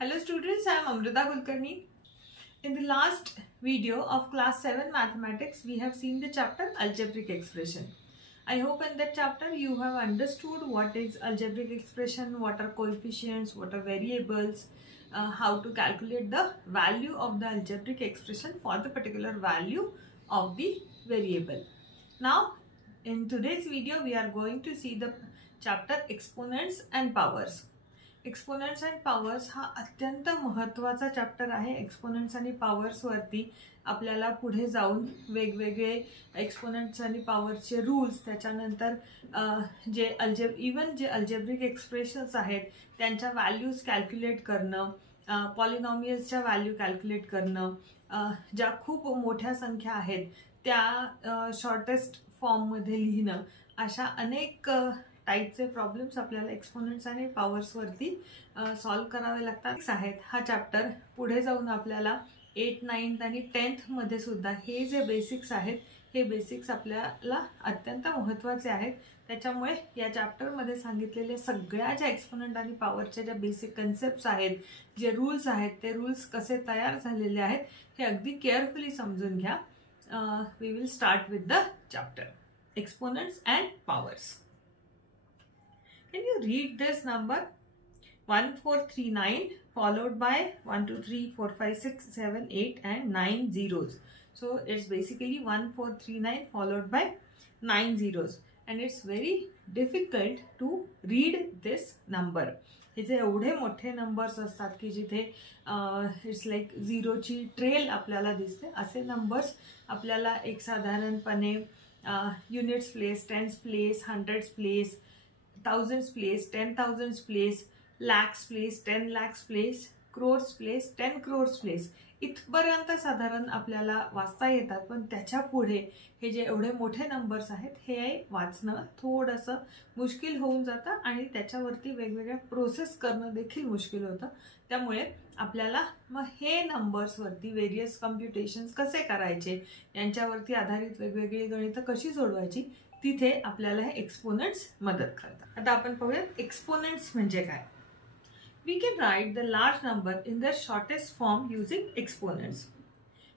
Hello students, I am Amrita Kulkarni. In the last video of class 7 mathematics, we have seen the chapter algebraic expression. I hope in that chapter you have understood what is algebraic expression, what are coefficients, what are variables, how to calculate the value of the algebraic expression for the particular value of the variable. Now in today's video we are going to see the chapter exponents and powers. Exponents and powers हा अत्यंत महत्त्वाचा chapter आहे. Exponents आणि powers वरती आपल्याला पुढे जाऊन वेगवेगळे एक्सपोनेंट्स आणि पावर्सचे रूल्स, त्याच्यानंतर जे अल्जेब्रिक एक्सप्रेशन्स आहेत त्यांच्या व्हॅल्यूज कॅल्क्युलेट करणं, पॉलिनॉमियल्सच्या व्हॅल्यू कॅल्क्युलेट करणं, ज्या खूप मोठ्या संख्या आहेत त्या शॉर्टेस्ट फॉर्ममध्ये लिहिणं, अशा अनेक टाइपचे प्रॉब्लेम्स आपल्याला एक्सपोनेंट्स आणि पावर्स वरती सॉल्व करावे लागतात आहेत. हा चॅप्टर पुढे जाऊन आपल्याला 8th, 9th आणि 10th मध्ये सुद्धा हे जे बेसिक्स आहेत हे बेसिक्स आपल्याला अत्यंत महत्त्वाचे आहेत. त्याच्यामुळे या चॅप्टर मध्ये सांगितलेले सगळ्या ज्या एक्सपोनेंट आणि पावरच्या ज्या बेसिक कन्सेप्ट्स आहेत, जे रूल्स आहेत, ते रूल्स कसे तयार झालेले आहेत हे अगदी केअरफुली समजून घ्या. We will start with the chapter exponents and powers. Can you read this number? 1439 followed by 1 2 3 4 5 6 7 8 and 9 zeros. So it's basically 1439 followed by 9 zeros, and it's very difficult to read this number. हे जे एवढे मोठे numbers असतात की जिथे it's like झिरोची trail आपल्याला दिसते, असे नंबर्स आपल्याला एक साधारणपणे units place, tense place, hundreds place, thousands place, 10,000s place, lakhs place, 10 lakhs place, crores place, 10 crores place इथपर्यंत साधारण आपल्याला वाचता येतात. पण त्याच्या पुढे हे जे एवढे मोठे नंबर्स आहेत हे वाचणं थोडंसं मुश्किल होऊन जातं आणि त्याच्यावरती वेगवेगळ्या प्रोसेस करणं देखील मुश्किल होतं. त्यामुळे आपल्याला मग हे नंबर्सवरती वेरियस कम्प्युटेशन्स कसे करायचे, यांच्यावरती आधारित वेगवेगळी गणितं कशी सोडवायची, तिथे आपल्याला हे एक्सपोनेंट्स मदत करतात. आता आपण पाहूया एक्सपोनेंट्स म्हणजे काय. We can write the large number in the shortest form using exponents.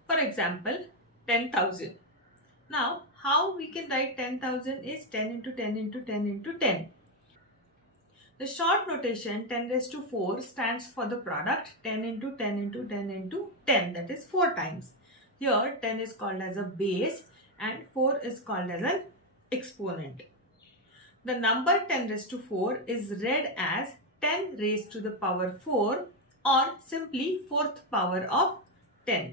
For example 10,000. Now how we can write 10,000 is 10 into 10 into 10 into 10. The short notation 10 raised to 4 stands for the product 10 into 10 into 10 into 10, that is 4 times. Here 10 is called as a base and 4 is called as an exponent. The number 10 raised to 4 is read as 10 raised to the power 4 or simply 4th power of 10.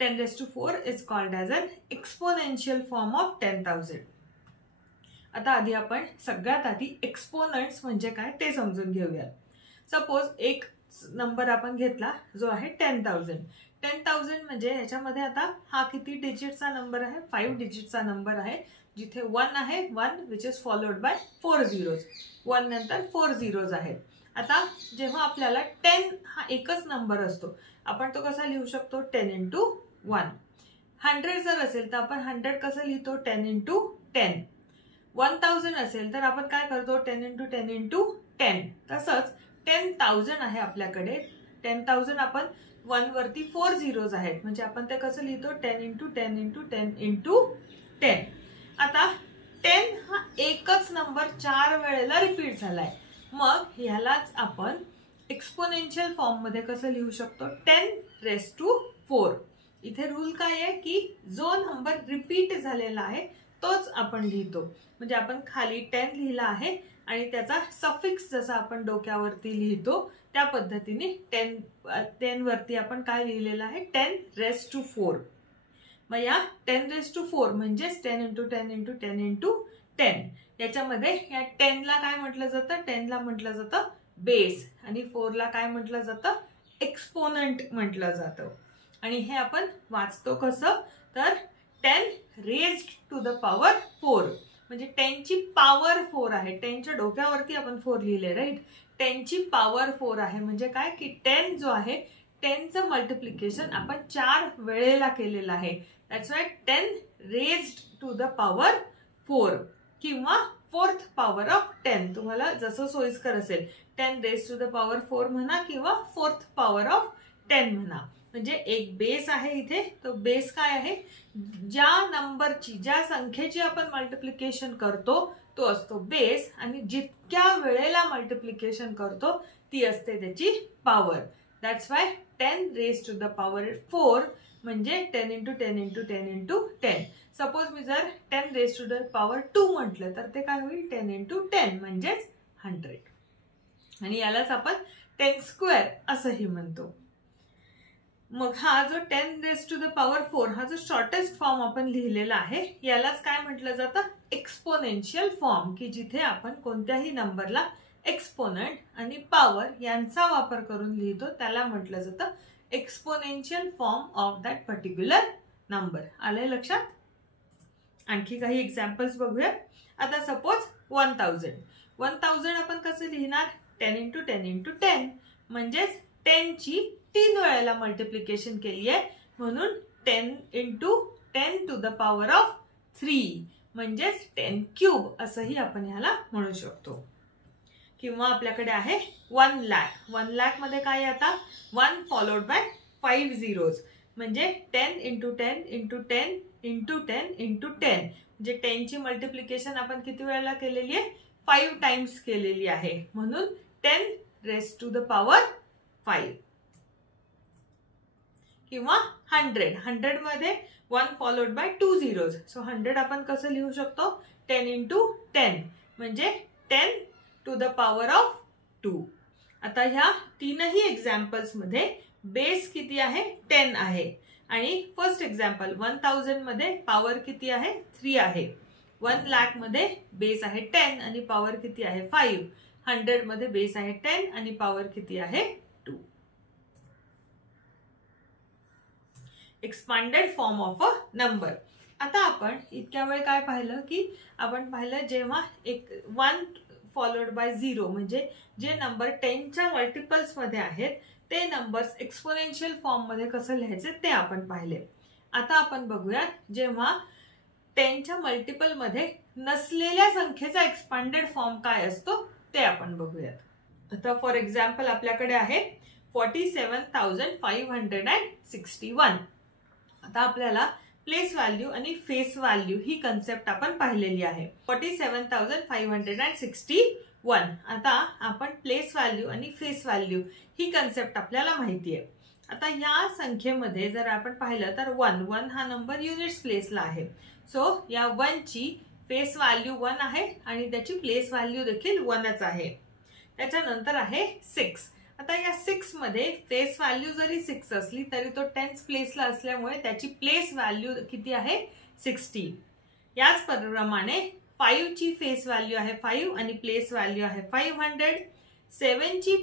10 raised to 4 is called as an exponential form of 10,000. आता आधी आपण सगळ्यात आधी exponents म्हणजे काय ते समजून घेऊया. सपोज एक नंबर आपण घेतला जो आहे 10,000. 10,000 म्हणजे याच्यामध्ये आता हा किती डिजिटचा नंबर आहे? 5 डिजिटचा नंबर आहे, जिथे 1 आहे, 1 which is followed by 4 zeros. 1 नंतर 4 झिरोज आहेत. आता जेव्हा आपल्याला 10 हा एकच नंबर असतो, आपण तो कसा लिहू शकतो? 10 into 1. 100 जर असेल तर आपण 100 कसं लिहितो? 10 into 10. 1000 असेल तर आपण काय करतो? 10 into 10 into 10. तसंच 10,000 आहे आपल्याकडे. 10,000 आपण 1 वरती 4 झिरोज आहेत, म्हणजे आपण ते कसं लिहितो? 10 into 10 into 10 into 10. आता 10 हा एकच नंबर 4 वेळेला रिपीट झालाय, मग ह्यालाच आपण एक्सपोनेन्शियल फॉर्म मध्ये कसं लिहू शकतो? 10 raised to 4. इथे रूल काय आहे की जो नंबर रिपीट झालेला आहे तोच आपण लिहितो. म्हणजे आपण खाली 10 लिहिला आहे आणि त्याचा सफिक्स जसा आपण डोक्यावरती लिहितो त्या पद्धतीने 10 वरती आपण काय लिहिलेलं आहे? 10 raised to 4. मग या 10 raised to 4 म्हणजेच 10 into 10 into 10 into 10. याच्यामध्ये या 10 ला काय म्हटलं जातं? 10 ला म्हटलं जातं बेस आणि 4 ला काय म्हटलं जातं? एक्सपोनंट म्हटलं जातं. आणि हे आपण वाचतो कसं? तर 10 raised to the power 4 म्हणजे 10 ची पॉवर 4 आहे. 10 च्या डोक्यावरती आपण 4 लिहिले, राईट. 10 ची पॉवर 4 आहे म्हणजे काय की 10 जो आहे 10चं मल्टिप्लिकेशन आपण 4 वेळेला केलेलं आहे. That's why 10 raised to the power 4 किंवा 4th power of 10, तुम्हाला जसं सोयीस्कर असेल. 10 रेज टू द पॉवर 4 म्हणा किंवा 4th पॉवर ऑफ 10 म्हणा. म्हणजे एक बेस आहे इथे. तो बेस काय आहे, ज्या नंबरची ज्या संख्येची आपण मल्टिप्लिकेशन करतो तो असतो बेस, आणि जितक्या वेळेला मल्टिप्लिकेशन करतो ती असते त्याची power. That's why 10 raise to the power 4 म्हणजे 10 इंटू 10 इंटू 10 इंटू 10. सपोज मी जर 10 रेज टू द पॉवर 2 म्हटलं तर ते काय होईल, 10 इंटू 10 म्हणजेच 100. आणि यालाच आपण 10 स्क्वेअर असंही म्हणतो. मग हा जो 10 रेज टू द पॉवर 4 हा जो शॉर्टेस्ट फॉर्म आपण लिहिलेला आहे यालाच काय म्हटलं जातं, एक्सपोनेन्शियल फॉर्म, की जिथे आपण कोणत्याही नंबरला एक्सपोनंट आणि पॉवर यांचा वापर करून लिहितो त्याला म्हटलं जातं exponential form of that particular number. आलंय लक्षात? आणखी काही एक्झाम्पल्स बघूया. आता सपोज 1000 आपण कसं लिहिणार, 10 इंटू 10 इंटू 10 म्हणजेच 10 ची 3 वेळेला मल्टिप्लिकेशन केली आहे म्हणून 10 into 10 to the power of 3 म्हणजेच 10 क्यूब असंही आपण ह्याला म्हणू शकतो. किंवा आपल्याकडे आहे 1 लाख. 1 लाख मध्ये काय आता 1 फॉलोड बाय 5 zeros म्हणजे 10 इंटू 10 इंटू 10 इंटू 10 इंटू 10 म्हणजे 10 ची मल्टिप्लिकेशन आपण किती वेळेला केलेली आहे, 5 टाइम्स केलेली आहे म्हणून 10 रेज टू द पॉवर 5. किंवा 100 मध्ये 1 फॉलोड बाय 2 zeros. सो 100 आपण कसं लिहू शकतो, 10 इंटू 10 म्हणजे 10 टू द पॉवर ऑफ 2. आता ह्या तीनही एक्झाम्पल्स मध्ये बेस किती आहे, 10 आहे. आणि फर्स्ट एक्झाम्पल 1000 मध्ये पॉवर किती आहे, 3 आहे. 1 लाख मध्ये बेस आहे 10 आणि पॉवर किती आहे, 5. 100 मध्ये बेस आहे 10 आणि पॉवर किती आहे, 2. Expanded form of a number. आता आपण इतक्या वेळ काय पाहिलं की आपण पाहिलं जेव्हा एक 1 फॉलोड बाय 0 म्हणजे जे नंबर 10च्या मल्टिपल्स मध्ये आहेत ते नंबर्स एक्सपोनेन्शियल फॉर्म मध्ये कसं लिहायचे ते आपण पाहिले. आता आपण बघूयात जेव्हा 10च्या मल्टिपल मध्ये नसलेल्या संख्येचा एक्सपांडेड फॉर्म काय असतो ते आपण बघूयात. आता फॉर एक्झाम्पल आपल्याकडे आहे 47,561. आता आपल्याला प्लेस व्हॅल्यू आणि फेस व्हॅल्यू ही कन्सेप्ट आपण पाहिलेली आहे. 47,561. आता आपण प्लेस व्हॅल्यू आणि फेस व्हॅल्यू ही कन्सेप्ट आपल्याला माहिती आहे. आता या संख्येमध्ये जर आपण पाहिलं तर 1 हा नंबर युनिट्स प्लेसला आहे. सो या 1 ची फेस व्हॅल्यू 1 आहे आणि त्याची प्लेस व्हॅल्यू देखील 1च आहे. त्याच्यानंतर आहे 6. आता या 6 मध्ये फेस व्हॅल्यू जरी 6 असली तरी तो 10th प्लेसला असल्यामुळे त्याची प्लेस व्हॅल्यू किती आहे, 60. याच प्रमाणे 5 ची फेस व्हॅल्यू आहे 5 आणि प्लेस व्हॅल्यू आहे 500. 7 ची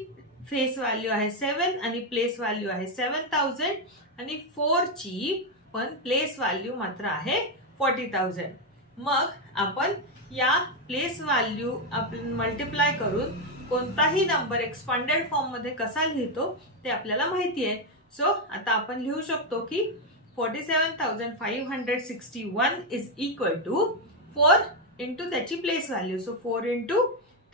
फेस व्हॅल्यू आहे 7 आणि प्लेस व्हॅल्यू आहे 7000 आणि 4 ची पण प्लेस व्हॅल्यू मात्र आहे 40,000. मग आपण या प्लेस व्हॅल्यू आपण मल्टिप्लाय करून कोणताही नंबर एक्सपांडेड फॉर्म मध्ये कसा लिहितो ते आपल्याला माहिती आहे. सो आता आपण लिहू शकतो की 47,561 इज इक्वल टू 4 इंटू त्याची place value. So 4 into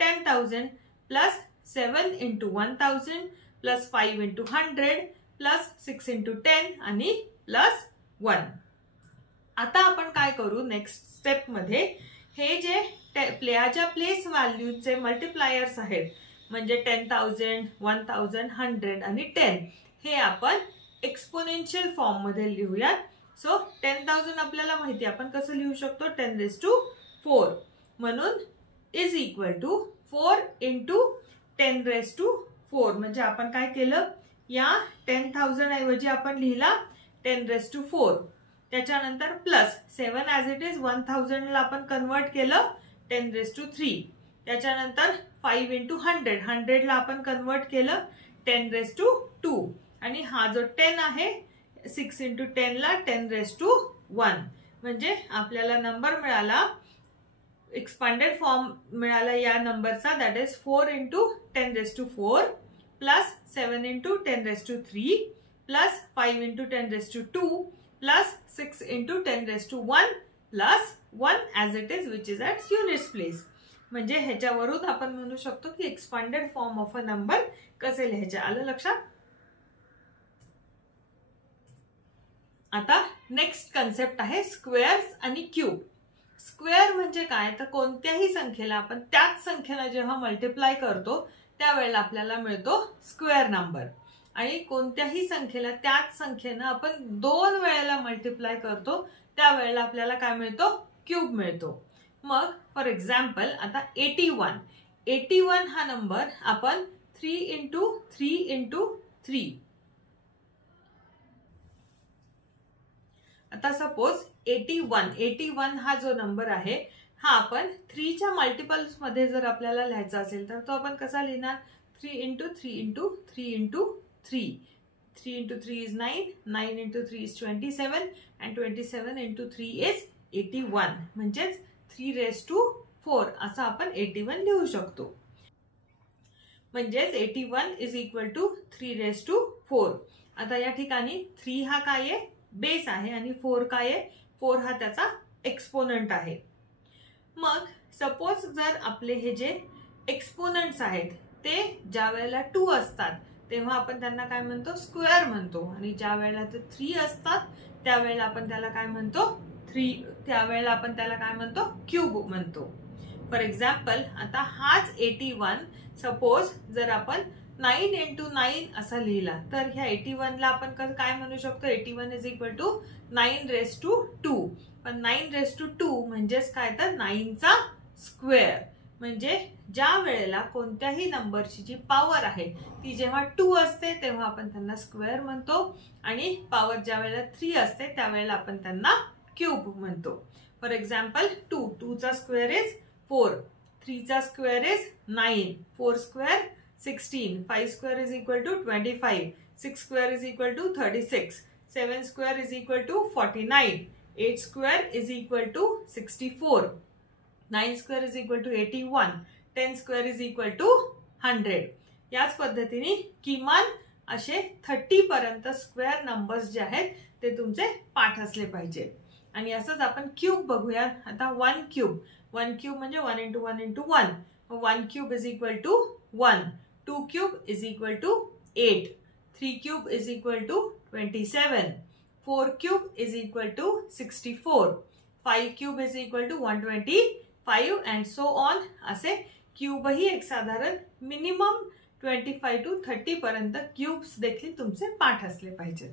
10,000 plus 7 into 1000 plus 5 into 100 plus 6 into 10 आणि प्लस 1. आता आपण काय करू नेक्स्ट स्टेप मध्ये, हे जे ज्या प्लेस व्हॅल्यूचे मल्टिप्लायर्स आहेत म्हणजे 10,000, 1000, 100 आणि 10 हे आपण एक्सपोनेन्शियल फॉर्म मध्ये लिहूयात. सो 10,000 आपल्याला माहिती आहे आपण कसं लिहू शकतो, 10 रेज टू 4 म्हणून is equal to 4 into 10 raise to 4. म्हणजे आपण काय केलं, या 10,000 ऐवजी आपण लिहिला 10 रेज टू 4. त्याच्यानंतर प्लस 7 ॲज इट इज 1000 ला आपण कन्वर्ट केलं 10 रेज टू 3. त्याच्यानंतर 5 इंटू 100, 100 ला आपण कन्वर्ट केलं 10 रेज टू 2. आणि हा जो 10 आहे 6 इंटू 10 ला 10 रेज टू 1. म्हणजे आपल्याला नंबर मिळाला, एक्सपांडेड फॉर्म मिळाला या नंबरचा, that is 4 into 10 raise to 4 plus 7 into 10 raise to 3 plus 5 into 10 raise to 2 plus 6 into 10 raised to 1 plus 1 as it is which is at units place. म्हणजे ह्याच्यावरून आपण म्हणू शकतो की expanded form of a number कसे लिहायचे. आलं लक्षात. आता नेक्स्ट कन्सेप्ट आहे स्क्वेअर्स आणि क्यूब. स्क्वेअर म्हणजे काय, तर कोणत्याही संख्येला आपण त्याच संख्येने जेव्हा मल्टिप्लाय करतो त्यावेळेला आपल्याला मिळतो स्क्वेअर नंबर, आणि कोणत्याही संख्येला त्याच संख्येनं आपण 2 वेळेला मल्टिप्लाय करतो त्यावेळेला आपल्याला काय मिळतो, क्यूब मिळतो. मग फॉर एक्झाम्पल आता 81 हा नंबर आपण 3 इंटू 3 इंटू 3. आता सपोज 81 हा जो नंबर आहे हा आपण 3 च्या मल्टिपल्स मध्ये जर आपल्याला लिहायचा असेल तर तो आपण कसा लिहिणार, 3 into 3 into 3 into 3. 3 into 3 is 9, 9 into 3 is 27, and 27 into 3 is 81. म्हणजेच 3 raised to 4 असं आपण 81 लिहू शकतो. म्हणजेच 81 is equal to 3 raised to 4. आता या ठिकाणी 3 हा काय आहे, बेस आहे, आणि 4 काय आहे, 4 हा त्याचा एक्सपोनंट आहे. मग सपोज जर आपले हे जे एक्सपोनंट्स आहेत ते ज्या वेळेला 2 असतात तेव्हा आपण त्यांना काय म्हणतो, स्क्वेअर म्हणतो, आणि ज्या वेळेला ते 3 असतात त्यावेळेला आपण त्याला काय म्हणतो, त्यावेळेला आपण त्याला काय म्हणतो, क्यूब म्हणतो. फॉर एक्झाम्पल आता हाच 81 सपोज जर आपण 9 into 9 असा लिहिला तर ह्या 81 ला आपण काय म्हणू शकतो, 81 is equal to 9 raised to 2. पण 9 raised to 2 म्हणजेच काय, तर 9 चा स्क्वेअर. म्हणजे ज्या वेळेला कोणत्याही नंबरची जी पॉवर आहे ती जेव्हा 2 असते तेव्हा आपण त्यांना स्क्वेअर म्हणतो, आणि पॉवर ज्या वेळेला 3 असते त्यावेळेला आपण त्यांना क्यूब म्हणतो. फॉर एक्झाम्पल 2 चा स्क्वेअर इज 4, 3 चा square is 9, 4 square 16, 5 square is equal to 25, 6 square is equal to 36, 7 square is equal to 49, 8 square is equal to 64, 9 square is equal to 81, 10 square is equal to 100. याच पद्धतीने किमान असे 30 पर्यंत square numbers जे आहेत ते तुमचे पाठ असले पाहिजे. आणि असंच आपण क्यूब बघूया. आता 1 क्यूब म्हणजे 1 into 1 into 1. 1 cube is equal to 1. 2 cube is equal to 8. 3 cube is equal to 27. 4 cube is equal to 64. 5 cube is equal to 125 and so on. असे क्यूब ही एक साधारण मिनिमम 25 to 30 पर्यंत क्यूब्स देखील तुमचे पाठ असले पाहिजे.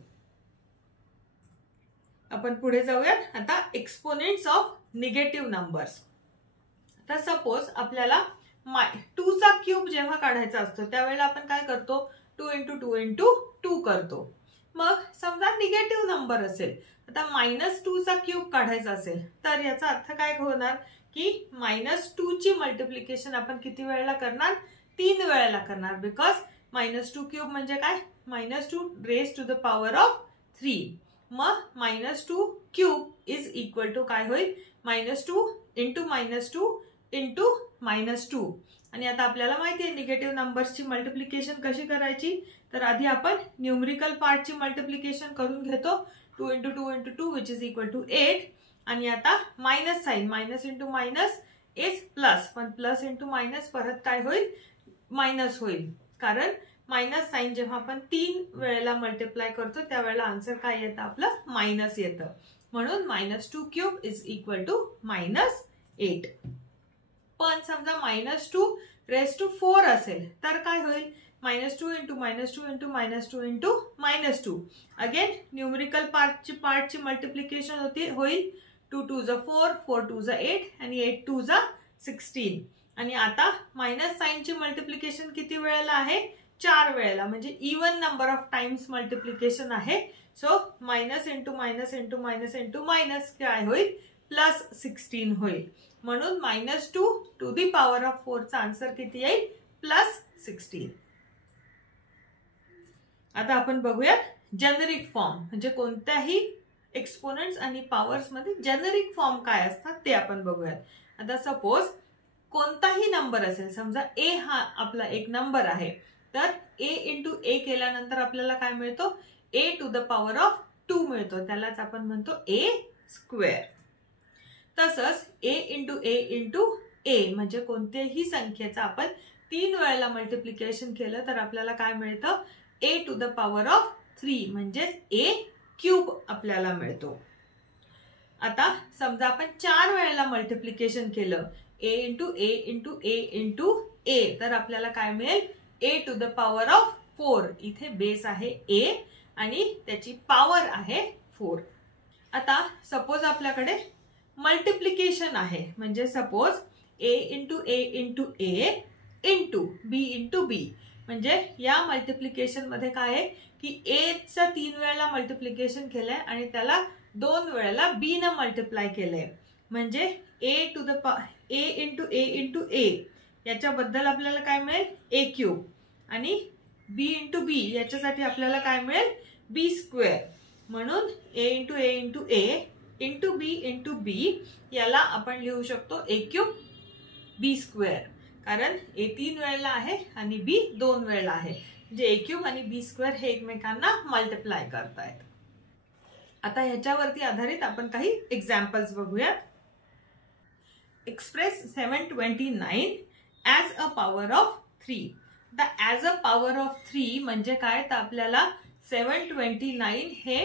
आपण पुढे जाऊयात. आता एक्सपोनेंट्स ऑफ निगेटिव्ह नंबर्स. आता सपोज आपल्याला 2 चा क्यूब जेव्हा काढायचा असतो त्यावेळेला आपण काय करतो, 2 into 2 into 2 करतो. मग समजा निगेटिव्ह नंबर असेल, आता -2 चा क्यूब काढायचा असेल तर याचा अर्थ काय होणार की -2 ची मल्टिप्लिकेशन आपण किती वेळेला करणार, 3 वेळेला करणार. बिकॉज -2 क्यूब म्हणजे काय, -2 raise to the power of 3. मग -2 क्यूब इज इक्वल टू काय होईल, -2 into -2 into -2. आणि आता आपल्याला माहिती आहे निगेटिव्ह नंबर्सची मल्टिप्लिकेशन कशी करायची, तर आधी आपण न्यूमरिकल पार्टची मल्टिप्लिकेशन करून घेतो. 2 into 2 into 2 which is equal to 8. आणि आता minus sign, minus into minus is plus, पण प्लस इंटू मायनस परत काय होईल, मायनस होईल. कारण मायनस साइन जेव्हा आपण 3 वेळेला मल्टिप्लाय करतो त्यावेळेला आन्सर काय येतं, आपलं मायनस येतं. म्हणून -2 क्यूब इज इक्वल टू -8. पण समजा -2 रेज टू 4 असेल तर काय होईल, -2 into -2 into -2 into -2. Again numerical पार्टची मल्टिप्लिकेशन होईल. 2 2s 4, 4 2s 8 आणि 8 2s 16. आणि आता मायनस साइनची मल्टिप्लिकेशन किती वेळेला आहे, 4 वेळेला, म्हणजे even number of times multiplication आहे. So minus into minus into minus into minus काय होईल, +16 होईल. म्हणून -2 टू दी पॉवर ऑफ 4 चा आन्सर किती येईल, +16. आता आपण बघूयात जेनेरिक फॉर्म, म्हणजे कोणत्याही एक्सपोनेंट्स आणि पॉवर्स मध्ये जेनेरिक फॉर्म काय असतात ते आपण बघूयात. आता सपोज कोणताही नंबर असेल, समजा a हा आपला एक नंबर आहे, तर a इंटू a केल्यानंतर आपल्याला काय मिळतो, a to the power of 2 मिळतो, त्यालाच आपण म्हणतो a स्क्वेअर. तसंच a into a into a म्हणजे कोणत्याही संख्येचा आपण 3 वेळेला मल्टिप्लिकेशन केलं तर आपल्याला काय मिळतं a to the power of 3 म्हणजेच a क्यूब आपल्याला मिळतो. आता समजा आपण 4 वेळेला मल्टिप्लिकेशन केलं a into a into a into a तर आपल्याला काय मिळेल a to the power of 4. इथे बेस आहे a आणि त्याची पॉवर आहे 4. आता सपोज आपल्याकडे मल्टिप्लिकेशन आहे म्हणजे suppose a into a into a into b into b म्हणजे या मल्टिप्लिकेशन मध्ये काय आहे की a चा 3 वेळेला मल्टिप्लिकेशन केलंय आणि त्याला 2 वेळेला b ने मल्टिप्लाय केलंय म्हणजे a to the a into a into a याच्याबद्दल आपल्याला काय मिळेल a क्यूब आणि b इंटू b याच्यासाठी आपल्याला काय मिळेल b स्क्वेअर. म्हणून a into a into a into b into b याला आपण लिहू शकतो a क्यूब b स्क्वेअर कारण a 3 वेळेला आहे आणि b 2 वेळेला आहे म्हणजे a क्यूब आणि b स्क्वेअर हे एकमेकांना मल्टिप्लाय करतायत. आता ह्याच्यावरती आधारित आपण काही एक्झाम्पल्स बघूयात. Express 729 as a power of 3. The as a power of 3 म्हणजे काय तर आपल्याला 729 हे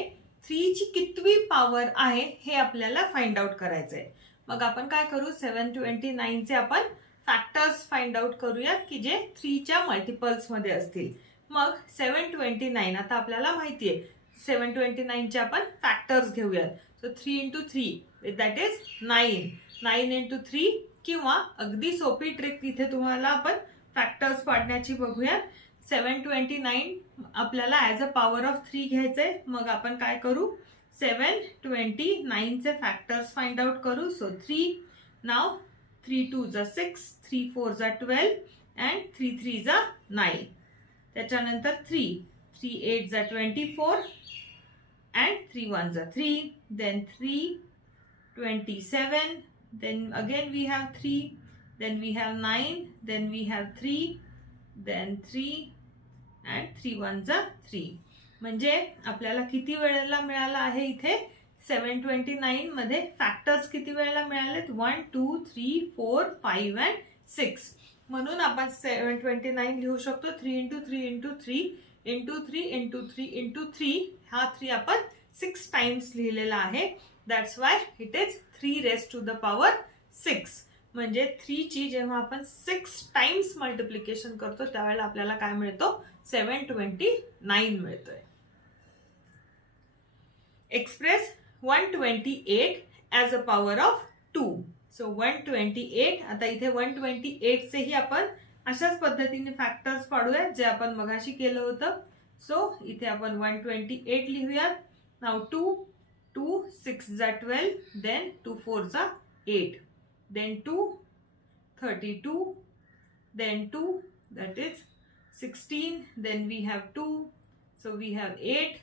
3 ची कितवी पॉवर आहे हे आपल्याला फाइंड आउट करायचंय. मग आपण काय करू 729 चे आपण फॅक्टर्स फाइंड आउट करूयात की जे 3 च्या मल्टिपल्स मध्ये असतील. मग 729 आता आपल्याला माहितीये 729 चे आपण फॅक्टर्स घेऊयात. So 3 into 3 that is 9. 9 into 3 किंवा अगदी सोपी ट्रिक इथे तुम्हाला आपण फॅक्टर्स पाडण्याची बघूयात. 729 आपल्याला ॲज अ पॉवर ऑफ 3 घ्यायचंय. मग आपण काय करू 729 चे फॅक्टर्स फाइंड आउट करू. सो 3 नाउ 3 2 जा 6 3 4 जा 12 अँड 3 3 जा 9. त्याच्यानंतर 3 3 8 जा 24 and 3 1s are 3, then 3 27, then again we have 3, then we have 9, then we have 3, then 3 and 3 1s are 3. म्हणजे आपल्याला किती वेळेला मिळाला आहे इथे 729 मध्ये फॅक्टर्स किती वेळेला मिळालेत 1 2 3 4 5 and 6. म्हणून आपण 729 लिहू शकतो 3 into 3 into 3 into 3 into 3 into 3 हा 3 आपण 6 टाइम्स लिहिलेला आहे. That's why it is 3 raise to the power 6. म्हणजे 3 ची जेव्हा आपण 6 टाइम्स मल्टिप्लिकेशन करतो त्यावेळेला आपल्याला काय मिळतो 729 मिळतोय. Express 128 as a power of 2. So 128 आता इथे 128 चेही आपण अशाच पद्धतीने फॅक्टर्स पाडूया जे आपण मगाशी केलं होतं. सो इथे आपण 128 लिहूयात. नाउ 2 2 6 जा 12 देन 2 4 जा 8 then 2 32 then 2 that is 16 then we have 2 so we have 8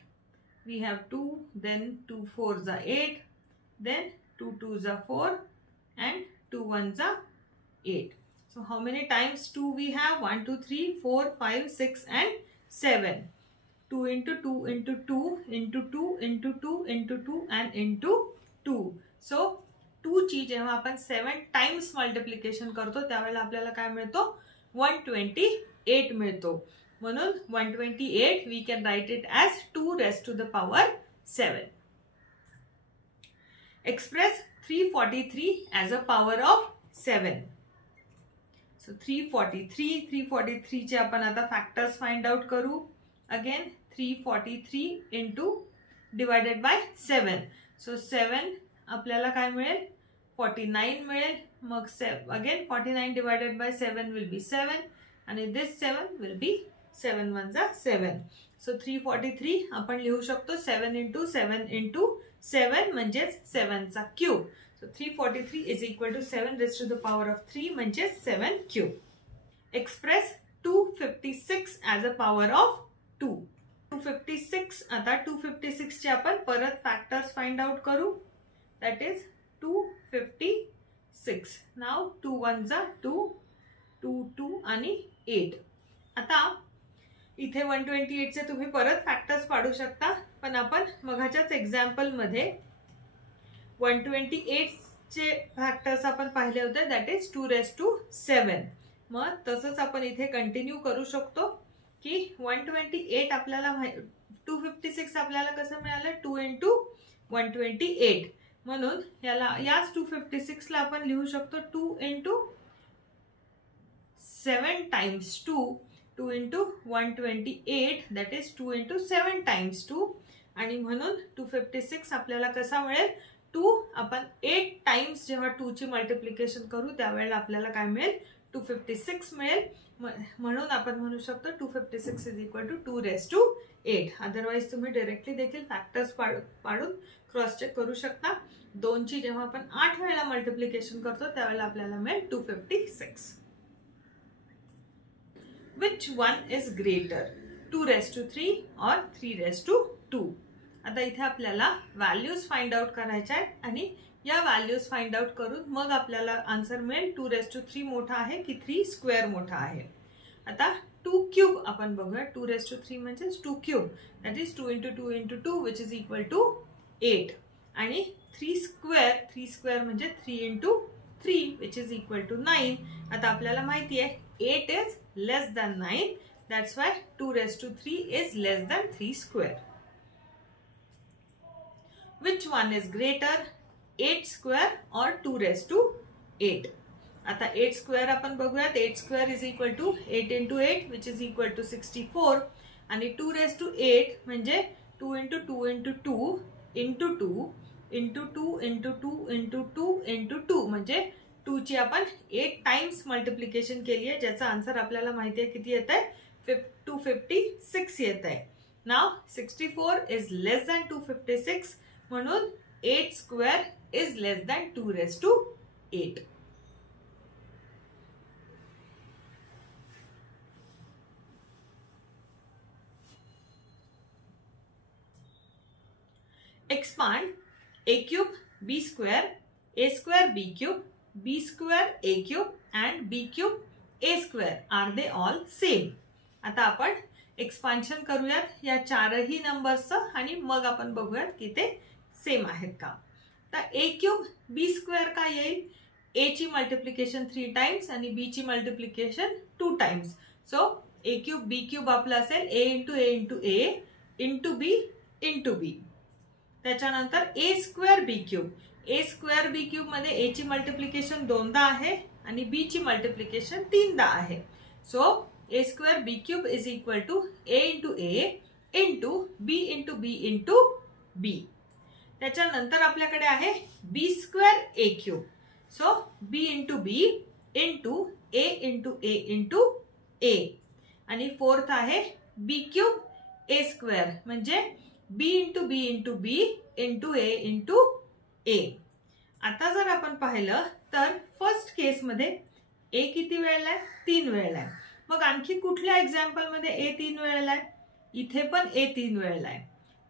we have 2 then 2 4 जा 8 then 2 2 जा 4 and 2 1 जा 8. So how many times 2 we have 1 2 3 4 5 6 and 7. 2 into 2 into 2 into 2 into 2 into 2 and into 2. So 2 ची जेव्हा आपण 7 times multiplication करतो त्यावेळेला आपल्याला काय मिळतो 128 मिळतो. म्हणून 128 we can write it as 2 raised to the power 7. Express 343 as a power of 7. So 343 चे आपण आता फॅक्टर्स फाइंड आउट करू. Again 343 into divided by 7. So 7 आपल्याला काय मिळेल 49 मिळेल. मग again 49 divided by 7 will be 7 आणि दिस 7 विल बी 7 1 जा 7. सो 343 आपण लिहू शकतो 7 इंटू 7 इंटू 7 म्हणजेच 7 चा cube. So 343 is equal to 7 raised to the power of 3 म्हणजे 7 cube. Express 256 as a power of 2. 256 आता 256 चे आपण परत फॅक्टर्स फाइंड आउट करू. That is 256. Now 2 1 जा 2 2 2 आणि 8. आता इथे 128 चे तुम्ही परत फॅक्टर्स पाडू शकता पण आपण मगाच्याच एक्झाम्पल मध्ये 128 चे फॅक्टर्स आपण पाहिले होते, दॅट इज 2⁻7. मग तसंच आपण इथे कंटिन्यू करू शकतो की 128 आपल्याला 256 आपल्याला कसं मिळालं 2 × 128. म्हणून याच 256 ला आपण लिहू शकतो 2 × 7 × 2, 2 × 128, दॅट इज 2 × 7 × 2. आणि म्हणून 256 आपल्याला कसा मिळेल 2 आपण 8 टाइम्स जेव्हा 2 ची मल्टिप्लिकेशन करू त्यावेळेला आपल्याला काय मिळेल 256 मिळेल. म्हणून आपण म्हणू शकतो 256 इज इक्वल टू 2⁸. अदरवाइज तुम्ही डायरेक्टली देखील फॅक्टर्स पाडून क्रॉस चेक करू शकता. 2 ची जेव्हा आपण 8 वेळा मल्टिप्लिकेशन करतो त्यावेळेला आपल्याला मिळेल 256. Which one is greater, 2⁻³ or 3⁻²? आता इथे आपल्याला व्हॅल्यूज फाइंड आउट करायच्या आहेत आणि या व्हॅल्यूज फाइंड आउट करून मग आपल्याला आन्सर मिळेल 2⁻³ मोठा आहे की 3² मोठा आहे. आता 2³ आपण बघूया. 2⁻³ म्हणजे 2³ that is 2 × 2 × 2 which is equal to 8. आणि 3² म्हणजे 3 × 3 विच इज इक्वल टू 9. आता आपल्याला माहिती आहे 8 is less than 9, that's why 2⁻³ is less than 3². Which one is greater, 8² or 2⁻8? आता 8² आपण बघूयात. 8² is equal to 8 × 8 which is equal to 64. आणि 2⁻8 म्हणजे 2 × 2 × 2 × 2 × 2 × 2 × 2 × 2 म्हणजे 2 ची आपण 8 टाइम्स मल्टिप्लिकेशन केली आहे, ज्याचा आन्सर आपल्याला माहिती आहे किती येत आहे 256 येत आहे. नाव 64 इज लेस दॅन 256 म्हणून 8² is less than 2⁻8. Expand a³ b² a² b³ b² a³ and b³ a² are they all same? आता आपण एक्सपान्शन करूयात या चारही नंबर्सचं आणि मग आपण बघूयात की ते सेम आहेत का. तर a³ b² का येईल. a ची मल्टिप्लिकेशन 3 टाइम्स आणि b ची multiplication 2 times. So a³ b³ आपलं असेल a × a × a × b × b. त्याच्यानंतर a² b³ a² b³ मध्ये a ची मल्टिप्लिकेशन 2दा आहे आणि b ची मल्टिप्लिकेशन 3दा आहे. So a² b³ is equal to a × a × b × b × b. त्याच्यानंतर आपल्याकडे आहे b² a³. So b × b × a × a × a. आणि फोर्थ आहे b³ a² म्हणजे b × b × b × a × a. आता जर आपण पाहिलं तर फर्स्ट केस मध्ये a किती वेळेला आहे 3 वेळेला आहे. मग आणखी कुठल्या एक्झाम्पल मध्ये a 3 वेळेला आहे. इथे पण a 3 वेळेला आहे.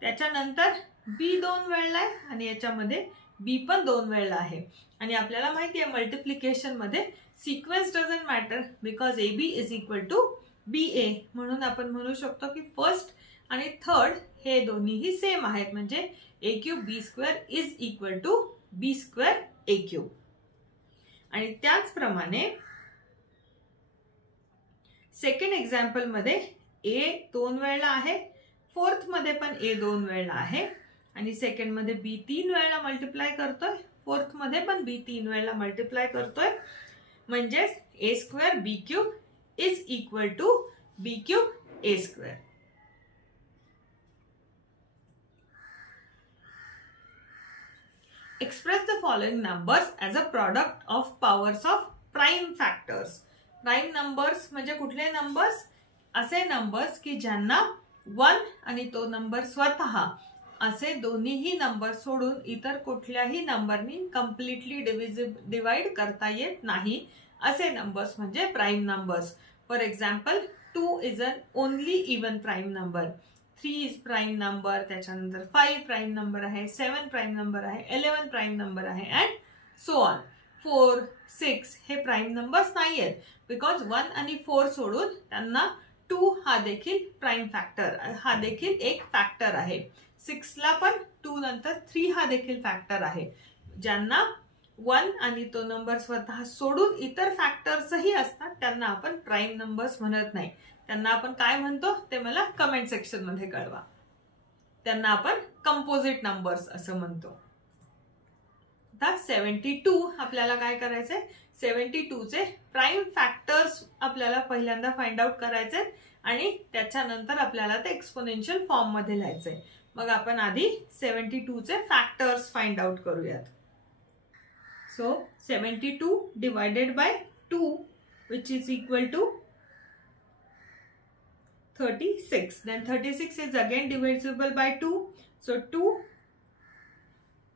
त्याच्यानंतर b 2 वेळेला आहे आणि याच्यामध्ये b पण 2 वेळेला आहे. आणि आपल्याला माहिती आहे मल्टिप्लिकेशन मध्ये sequence doesn't matter because ab is equal to ba. म्हणून आपण म्हणू शकतो की फर्स्ट आणि थर्ड हे दोन्हीही सेम आहेत म्हणजे a³ b² is equal to b² a³. आणि त्याचप्रमाणे सेकंड एक्झाम्पल मध्ये a 2 वेळेला आहे. फोर्थ मध्ये पण a 2 वेळेला आहे आणि सेकंड मध्ये b 3 वेळेला मल्टिप्लाय करतोय. फोर्थ मध्ये पण b 3 वेळेला मल्टिप्लाय करतोय. म्हणजेच a² b³ is equal to b³ a². Express the following numbers as a product of powers of prime factors. Prime numbers म्हणजे कुठले नंबर्स. असे नंबर्स की ज्यांना 1 आणि तो नंबर स्वतः असे दोन्हीही नंबर सोडून इतर कुठल्याही नंबरनी कम्प्लिटली डिवाइड करता येत नाही असे नंबर्स म्हणजे prime numbers. For example 2 is an only even prime number. 3 is prime number. त्याच्यानंतर 5 प्राइम नंबर आहे. 7 प्राइम नंबर आहे. 11 प्राइम नंबर आहे अँड सो ऑन. 4 6 हे प्राइम नंबर्स नाही आहेत बिकॉज 1 आणि 4 सोडून त्यांना 2 हा देखील प्राइम फॅक्टर हा देखील एक फॅक्टर आहे. 6 ला पण 2 नंतर 3 हा देखील फॅक्टर आहे. ज्यांना 1 आणि तो नंबर स्वतः सोडून इतर फॅक्टर्सही असतात, त्यांना आपण प्राईम नंबर्स म्हणत नाही. त्यांना आपण काय म्हणतो ते मला कमेंट सेक्शन मध्ये कळवा. त्यांना आपण कंपोजिट नंबर्स असं म्हणतो. आता 72 आपल्याला काय करायचंय, 72 चे प्राईम फॅक्टर्स आपल्याला पहिल्यांदा फाइंड आउट करायचे आणि त्याच्यानंतर आपल्याला ते एक्सपोनेन्शियल फॉर्म मध्ये लिहायचंय. मग आपण आधी 72 चे फॅक्टर्स फाइंड आउट करूयात. So 72 divided by 2, which is equal to 36. Then 36 is again divisible by 2. So 2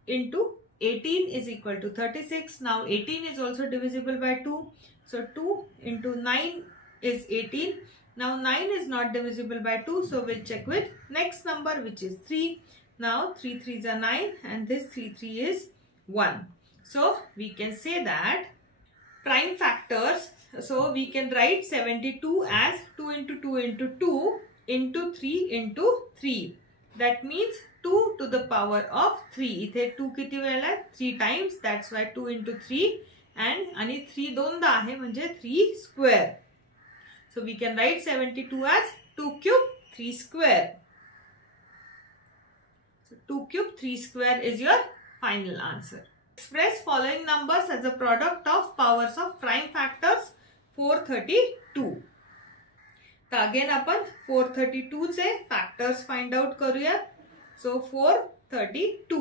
into 18 is equal to 36. Now 18 is also divisible by 2. So 2 into 9 is 18. Now 9 is not divisible by 2. So we'll check with next number, which is 3. Now 3 3s are 9 and this 3 3 is 1. So we can say that prime factors, so we can write 72 as 2 into 2 into 2 into 3 into 3. That means 2 to the power of 3. इथे 2 किती वेळेला 3 times, that's why 2 into 3 आणि 3 दोनदा आहे म्हणजे 3 square. So we can write 72 as 2 cube 3 square. So 2 cube 3 square is your final answer. Express following numbers as a product of powers of prime factors 432. तर again आपण 432 चे factors find out करूयात. So 432.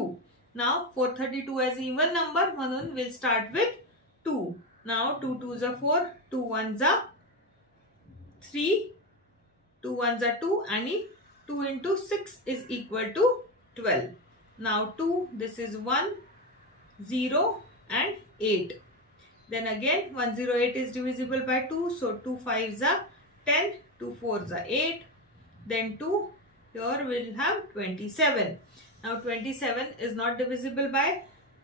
Now 432 as even number म्हणून we'll start with 2. Now 2 2s are 4, 2 1s are 3, 2 1s are 2 आणि 2 into 6 is equal to 12. Now 2, this is 1, 0 and 8. Then again 108 is divisible by 2. So 2 5s are 10, 2 4s are 8. Then 2, here we'll have 27. Now 27 is not divisible by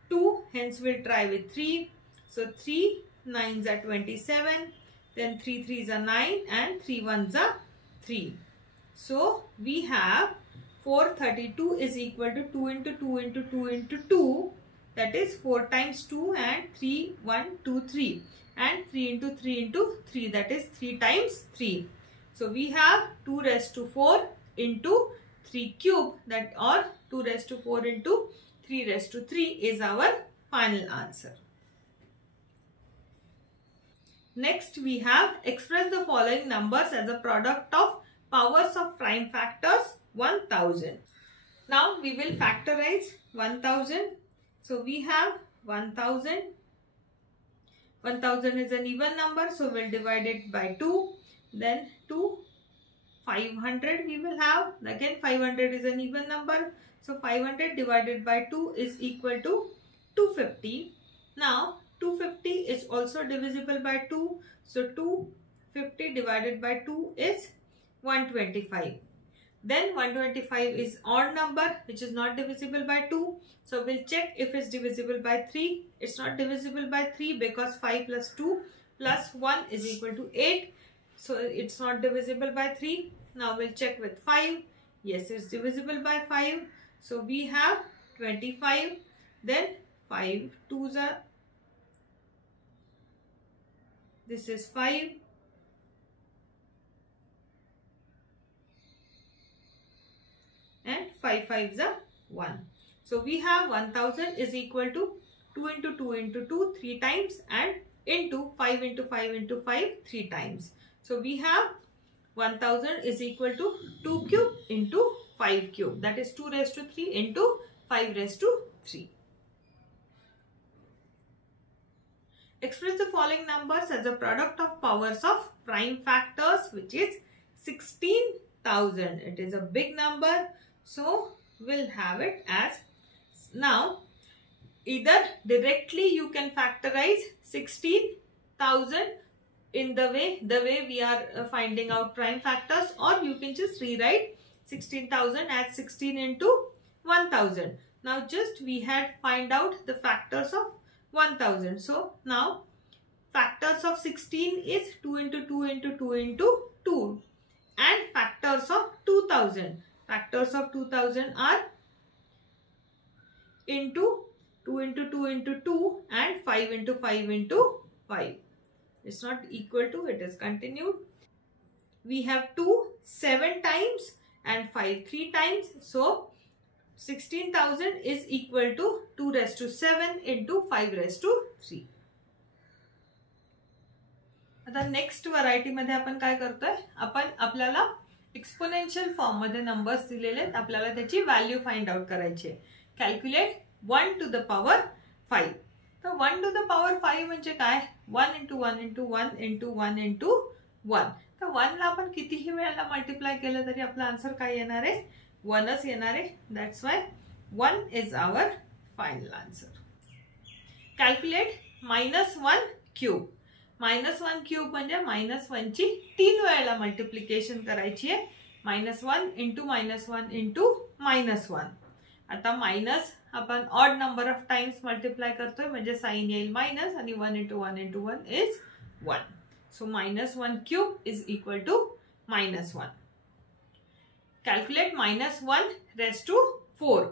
2. Hence we'll try with 3. So 3 9s are 27. Then 3 3s are 9 and 3 1s are 3. So we have 432 is equal to 2 into 2 into 2 into 2. That is 4 times 2 and 3 1 2 3 and 3 into 3 into 3, that is 3 times 3. So we have 2 raised to 4 into 3 cube, that or 2 raised to 4 into 3 raised to 3 is our final answer. Next we have express the following numbers as a product of powers of prime factors 1000. Now we will factorize 1000. So we have 1000. 1000 is an even number, so we'll divide it by 2. Then 2, 500 we will have. Again 500 is an even number, so 500 divided by 2 is equal to 250. Now 250 is also divisible by 2. So 250 divided by 2 is 125. Then 125 is odd number which is not divisible by 2. So we'll check if it's divisible by 3. It's not divisible by 3 because 5 plus 2 plus 1 is equal to 8. So it's not divisible by 3. Now we'll check with 5. Yes, it's divisible by 5. So we have 25. Then 5 2s are, this is 5. And 5 5s are 1. So we have 1000 is equal to 2 into 2 into 2 3 times and into 5 into 5 into 5 3 times. So we have 1000 is equal to 2 cube into 5 cube, that is 2 raised to 3 into 5 raised to 3. Express the following numbers as a product of powers of prime factors, which is 16,000. It is a big number, so we'll have it as, now either directly you can factorize 16,000 in the way we are finding out prime factors, or you can just rewrite 16,000 as 16 into 1000. Now just we had find out the factors of 1000. So now factors of 16 is 2 into 2 into 2 into 2, and factors of 2000. Factors of 2000 are into 2 into 2 into 2 and 5 into 5 into 5. It's not equal to, it is continued. We have 2 7 times and 5 3 times. So 16,000 is equal to 2 raised to 7 into 5 raised to 3. आता next variety मध्ये आपण काय करतोय, आपण आपल्याला exponential form मध्ये numbers दिलेले आहेत, आपल्याला त्याची व्हॅल्यू फाइंड आउट करायची आहे. Calculate 1 to the power 5. तर 1 to the power 5 म्हणजे काय, 1 into 1 into 1 into 1 into 1. तर 1 ला आपण कितीही वेळेला मल्टिप्लाय केलं तरी आपला आन्सर काय येणार आहे, 1च येणार आहे. That's why 1 is our final answer. Calculate -1 cube. -1 cube म्हणजे -1 ची 3 वेळेला मल्टिप्लिकेशन करायची आहे. -1 into -1 into -1. आता मायनस आपण odd number of times multiply करतोय म्हणजे साइन येईल मायनस आणि 1 into 1 into 1 is 1. So -1 cube is equal to -1. Calculate -1 raised to 4.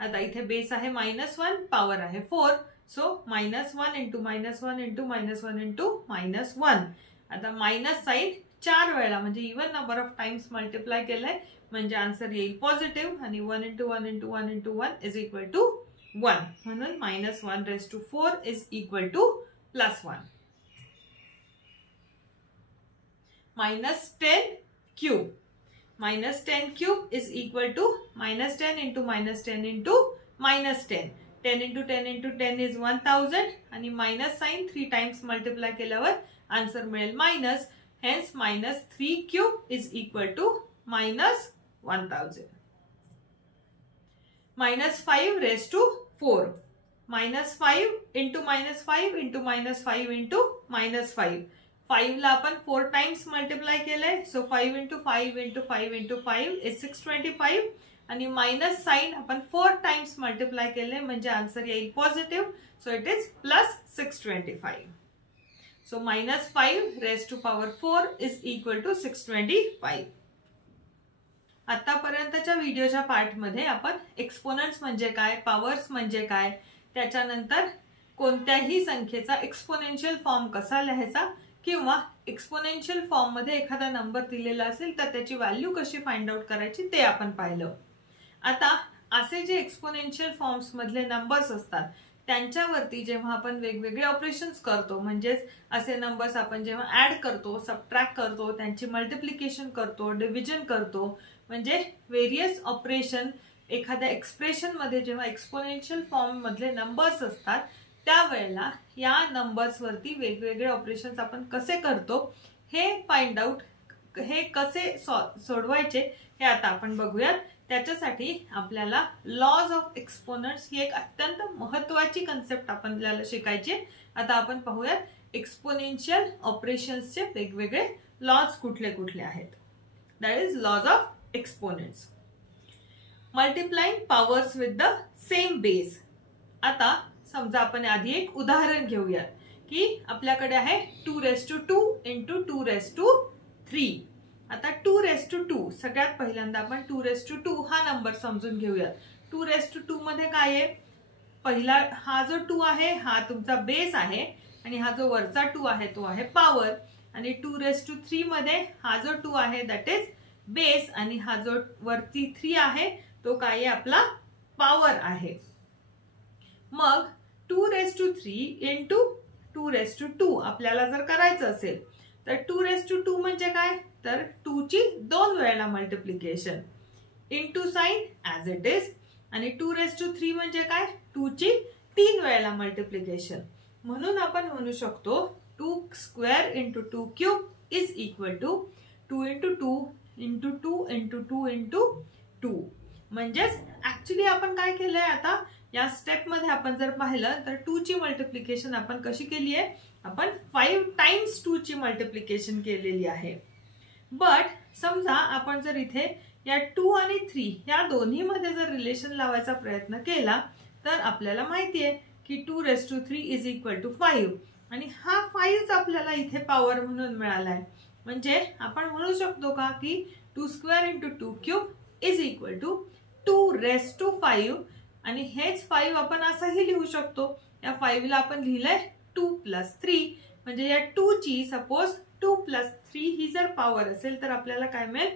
आता इथे बेस आहे -1, पॉवर आहे 4. So -1 into -1 into -1 into -1. आता मायनस साइन 4 वेळा म्हणजे even number of times multiply केलंय म्हणजे आन्सर येईल पॉझिटिव्ह आणि 1 into 1 into 1 into 1 is equal to 1. म्हणून -1 raised to 4 is equal to +1. -10 cube. -10 cube is equal to -10 into -10 into -10. 10 into 10 into 10 is 1000 आणि minus sign 3 times multiply केल्यावर answer मिळेल minus. Hence -3 cube is equal to -1000. -5 raised to 4. -5 into -5 into -5 into -5. 5 ला आपण 4 times multiply केलंय. So 5 into 5 into 5 into 5 is 625 आणि minus sign आपण 4 times multiply केले म्हणजे आन्सर येईल positive. So it is +625. So -5 raised to power 4 is equal to 625. आतापर्यंतच्या व्हिडिओच्या पार्ट मध्ये आपण एक्सपोनंट्स म्हणजे काय, पॉवर्स म्हणजे काय, त्याच्यानंतर कोणत्याही संख्येचा एक्सपोनेन्शियल फॉर्म कसा लिहायचा किंवा एक्सपोनेन्शियल फॉर्म मध्ये एखादा नंबर दिलेला असेल तर त्याची व्हॅल्यू कशी फाइंड आउट करायची ते आपण पाहिलं. आता असे जे एक्सपोनेन्शियल फॉर्म्स मधले नंबर्स असतात त्यांच्यावरती जेव्हा आपण वेगवेगळे ऑपरेशन्स करतो म्हणजेच असे नंबर्स आपण जेव्हा ऍड करतो, सबट्रॅक्ट करतो, त्यांची मल्टिप्लिकेशन करतो, डिव्हिजन करतो, म्हणजे व्हेरियस ऑपरेशन एखाद्या एक्सप्रेशन मध्ये जेव्हा एक्सपोनेन्शियल फॉर्म मधले नंबर्स असतात त्यावेळेला या नंबर्स वरती वेगवेगळे ऑपरेशन्स आपण कसे करतो हे फाइंड आउट, हे कसे सोडवायचे हे आता आपण बघूयात. त्याच्यासाठी आपल्याला लॉज ऑफ एक्सपोनंट्स ही एक अत्यंत महत्त्वाची कन्सेप्ट आपल्याला शिकायची. आता आपण पाहूयात एक्सपोनेन्शियल ऑपरेशन्सचे वेगवेगळे लॉज कुठले कुठले आहेत. That is laws of exponents. Multiplying powers with the same base. आता समजा आपण आधी एक उदाहरण घेऊयात की आपल्याकडे आहे 2 raised to 2 into 2 raised to 3. आता 2 raised to 2 सगळ्यात पहिल्यांदा आपण 2 raised to 2 हा नंबर समजून घेऊयात. 2 raised to 2 मध्ये काय आहे, पहिला हा जो 2 आहे हा तुमचा बेस आहे आणि हा जो वरचा 2 आहे तो आहे पॉवर. आणि 2 raised to 3 मध्ये हा जो 2 आहे दॅट इज बेस आणि हा जो वरती 3 आहे तो काय आहे आपला पॉवर आहे. मग 2 raised to 3 into 2 raised to 2 आपल्याला जर करायचं असेल तर 2 raised to 2 म्हणजे काय, तर 2 ची 2 वेळेला multiplication into sine as it is. आणि 2 raised to 3 म्हणजे काय, 2 ची 3 वेळेला मल्टिप्लिकेशन. म्हणून आपण म्हणू शकतो 2 square into 2 cube is equal to 2 into 2 into 2 into 2 into 2. म्हणजेच ऍक्च्युली आपण काय केलंय आता या स्टेप मध्ये आपण जर पाहिलं तर 2 ची मल्टिप्लिकेशन आपण कशी केली आहे, आपण 5 टाइम्स 2 ची मल्टिप्लिकेशन केलेली आहे. बट समजा आपण जर इथे या 2 आणि 3 या दोन्ही मध्ये जर रिलेशन लावायचा प्रयत्न केला तर आपल्याला माहिती आहे की 2 raised to 3 is equal to 5 आणि हा 5च आपल्याला इथे पॉवर म्हणून मिळालाय. म्हणजे आपण म्हणू शकतो का की 2 square into 2 cube is equal to 2 raised to 5 आणि हेच 5 आपण असंही लिहू शकतो. या 5 ला आपण लिहिलंय 2 + 3, म्हणजे या 2 ची सपोज 2 + 3 ही जर पॉवर असेल तर आपल्याला काय मिळेल,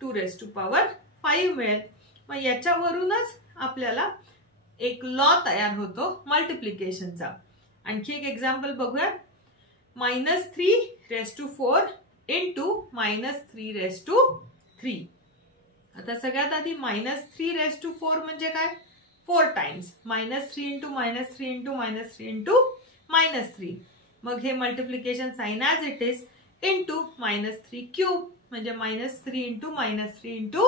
2⁵ मिळेल. मग याच्यावरूनच आपल्याला एक लॉ तयार होतो मल्टिप्लिकेशनचा. आणखी एक एक्झाम्पल बघूया. -3⁴ इंटू -3⁻3. आता सगळ्यात आधी -3⁴ म्हणजे काय, 4 टाइम्स. -3 into -3 into -3 into -3. मग हे multiplication sign as it is into -3³ म्हणजे -3 इंटू -3 इंटू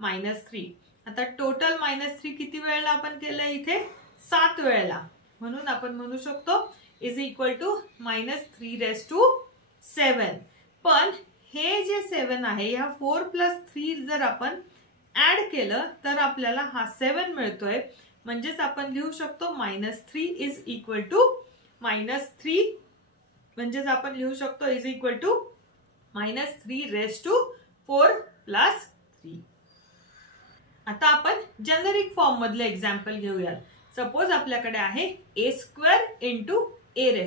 -3. आता टोटल -3 किती वेळेला आपण केलंय इथे, 7 वेळेला. म्हणून आपण म्हणू शकतो इज इक्वल टू -3⁷. पण हे जे 7 आहे, या 4 + 3 जर आपण ऍड केलं तर आपल्याला हा 7 मिळतोय. म्हणजेच आपण लिहू शकतो -3 इज इक्वल टू -3, म्हणजेच आपण लिहू शकतो इज इक्वल टू -3⁴ + 3. आता आपण जेनेरिक फॉर्म मधले एक्झाम्पल घेऊयात. सपोज आपल्याकडे आहे a² इंटू a⁴.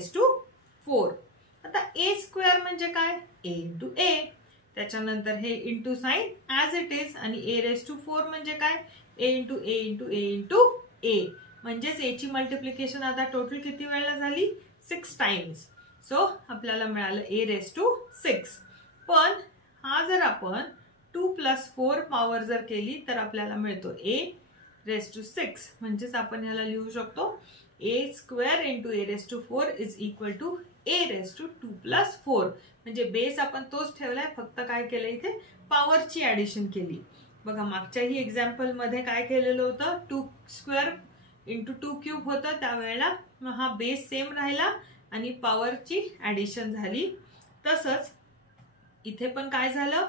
आता a² म्हणजे काय, a इंटू a. त्याच्यानंतर हे into sine as it is. आणि a⁴ म्हणजे काय, a into a into a into a. म्हणजेच a ची मल्टिप्लिकेशन आता टोटल किती वेळेला झाली, 6 टाइम्स. सो आपल्याला मिळालं a⁶. पण हा जर आपण 2 + 4 पॉवर जर केली तर आपल्याला मिळतो a⁶. म्हणजेच आपण ह्याला लिहू शकतो a² into a⁴ is equal to a⁻² + 4. म्हणजे बेस आपण तोच ठेवलाय, फक्त काय केलं इथे पॉवरची ऍडिशन केली. बघा मागच्याही एक्झाम्पल मध्ये काय केलेलं होतं, 2² इंटू 2³ होतं. त्यावेळेला हा बेस सेम राहिला आणि पॉवरची ऍडिशन झाली. तसंच इथे पण काय झालं,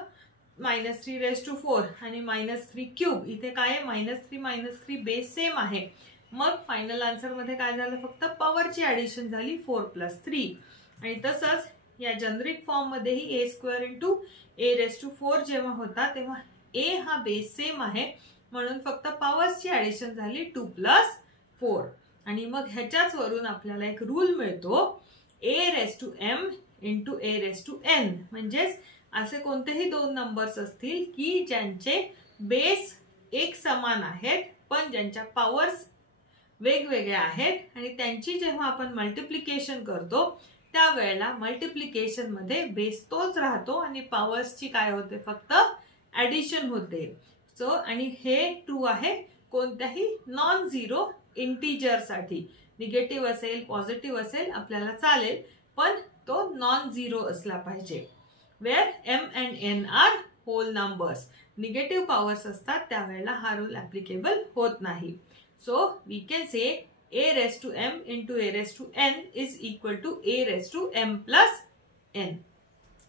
-3⁴ आणि -3³ इथे काय आहे, -3 बेस सेम आहे. मग फायनल आन्सर मध्ये काय झालं, फक्त पॉवरची ऍडिशन झाली 4 + 3. आणि तसंच या जेनेरिक फॉर्म मध्येही a² इंटू a⁴ जेव्हा होता तेव्हा a हा बेस सेम आहे, म्हणून फक्त पॉवरची ऍडिशन झाली 2 + 4. आणि मग ह्याच्याच वरून आपल्याला एक रूल मिळतो a⁻m इंटू a⁻n. म्हणजेच असे कोणतेही दोन नंबर्स असतील की ज्यांचे बेस एक समान आहेत पण ज्यांच्या पॉवर्स वेगवेगळ्या आहेत, आणि त्यांची जेव्हा आपण मल्टिप्लिकेशन करतो त्यावेळेला मल्टिप्लिकेशन मध्ये बेस तोच राहतो आणि पॉवर्सची काय होते, फक्त ऍडिशन होते. सो आणि हे ट्रू आहे कोणत्याही नॉन झिरो इंटिजर साठी. निगेटिव्ह असेल पॉझिटिव्ह असेल आपल्याला चालेल, पण तो नॉन झिरो असला पाहिजे. Where m and n are whole numbers. Negative powers असतात त्यावेळेला हा रूल ऍप्लिकेबल होत नाही. So we can say a⁻m into a⁻n is equal to a⁻m + n.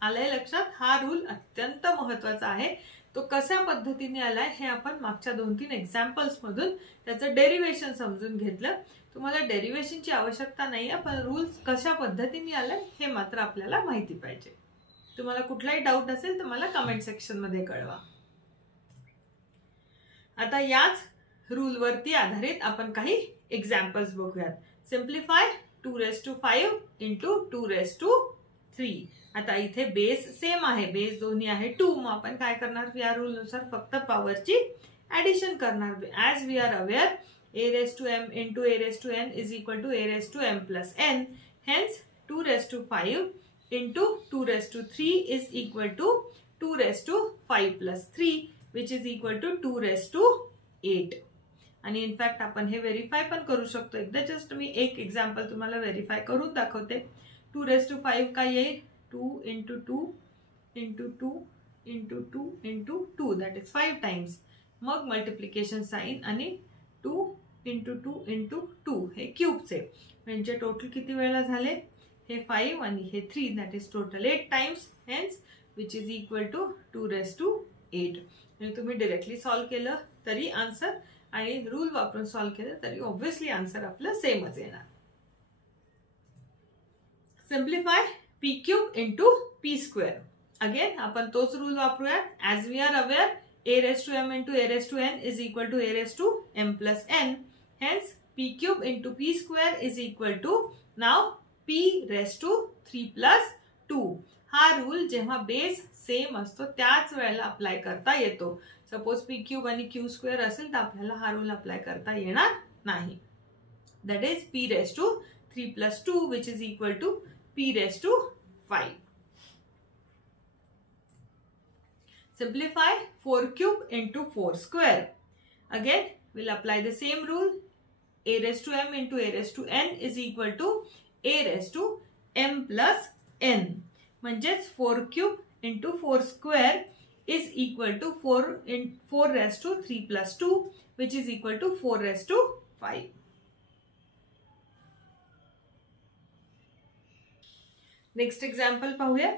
आलंय लक्षात. हा रूल अत्यंत महत्वाचा आहे. तो कशा पद्धतीने आलाय हे आपण मागच्या 2-3 एक्झाम्पल्स मधून त्याचं डेरिवेशन समजून घेतलं. तुम्हाला डेरिवेशनची आवश्यकता नाही आहे, पण रूल्स कशा पद्धतीने आलाय हे मात्र आपल्याला माहिती पाहिजे. तुम्हाला कुठलाही डाऊट असेल तर मला कमेंट सेक्शन मध्ये कळवा. आता याच रूल वरती आधारित आपण काही एक्झाम्पल्स बघूयात. Simplify 2⁵ into 2⁵. आता इथे बेस सेम आहे, बेस दोन्ही आहे 2. मग आपण काय करणार, या रूल नुसार फक्त पॉवरची ऍडिशन करणार. As we are aware a⁻m into a⁻n is equal to a⁻m + n. Hence 2⁵ into 2⁵ is equal to 2⁵ + 3 which is equal to 2⁸. आणि इनफॅक्ट आपण हे व्हेरीफाय पण करू शकतो. एकदा जस्ट मी एक एक्झाम्पल तुम्हाला व्हेरीफाय करून दाखवते. 2⁵ काय येईल, 2 into 2 into 2 into 2 into 2 that is 5 times. मग मल्टिप्लिकेशन साइन आणि 2 इंटू 2 इंटू 2 हे क्यूबचे, म्हणजे टोटल किती वेळेला झाले, हे 5 आणि हे 3 that is total 8 times. Hence which is equal to 2⁸. आणि तुम्ही डायरेक्टली सॉल्व्ह केलं तरी आन्सर आणि रूल वापरून सॉल्व्ह केलं तरी ऑब्व्हियसली आन्सर आपलं सेमच येणार. Simplify p³ into p². Again आपण तोच रूल वापरूया. As we are aware a⁻m into a⁻n is equal to a⁻m + n. Hence p cube into p square is equal to now p raised to 3 plus 2. हा rule जेव्हा base same असतो त्याच वेळेला apply करता येतो. Suppose P cube आणि Q square असेल तर आपल्याला हा रूल अप्लाय करता येणार नाही. That is p raised to 3 plus 2 which is equal to p raised to 5. Simplify 4 cube into 4 square. Again we'll apply the same rule. A raised to m into a raised to n is equal to a raised to m plus n. म्हणजेच 4 cube into 4 square is equal to 4 raised to 3 plus 2 which is equal to 4 raised to 5. Next example पाहूया.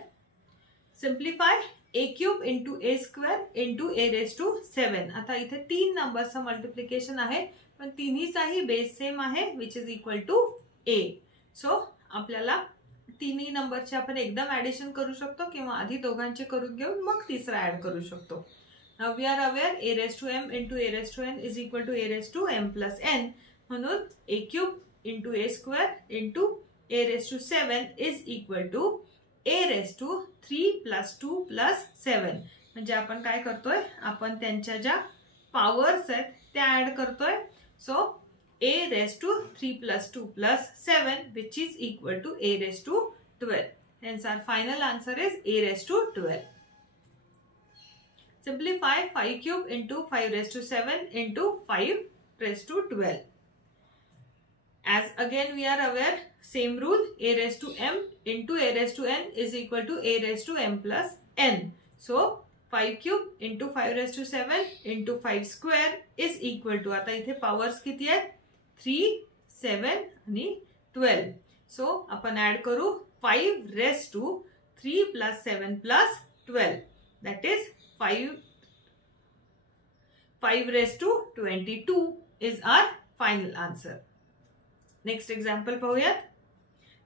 Simplify a cube into a square into a raised to 7. आता इथे 3 नंबरचं multiplication आहे पण तिन्हीचाही base same आहे which is equal to a. So आपल्याला तिन्ही नंबरचे आपण एकदम ऍडिशन करू शकतो किंवा आधी दोघांचे करून घेऊन मग तिसरा ऍड करू शकतो. Now we are aware a raised to m into a raised to n is equal to a raised to m plus n. म्हणून a cube into a square into a raised to 7 is equal to a raised to 3 plus 2 plus 7. म्हणजे आपण काय करतोय, आपण त्यांच्या ज्या powers आहेत त्या ऍड करतोय. So a raised to 3 plus 2 plus 7 which is equal to a raised to 12. Hence our final answer is a raised to 12. Simplify 5 cube into 5 raised to 7 into 5 raised to 12. As again we are aware, same rule, a raised to m into a raised to n is equal to a raised to m plus n. So 5 cube into 5 raised to 7 into 5 square is equal to, आता इथे powers किती आहेत, 3, 7 आणि 12. So आपण add करू 5 raised to 3 plus 7 plus 12. That is 5 raised to 22 is our final answer. Next example पाहूयात.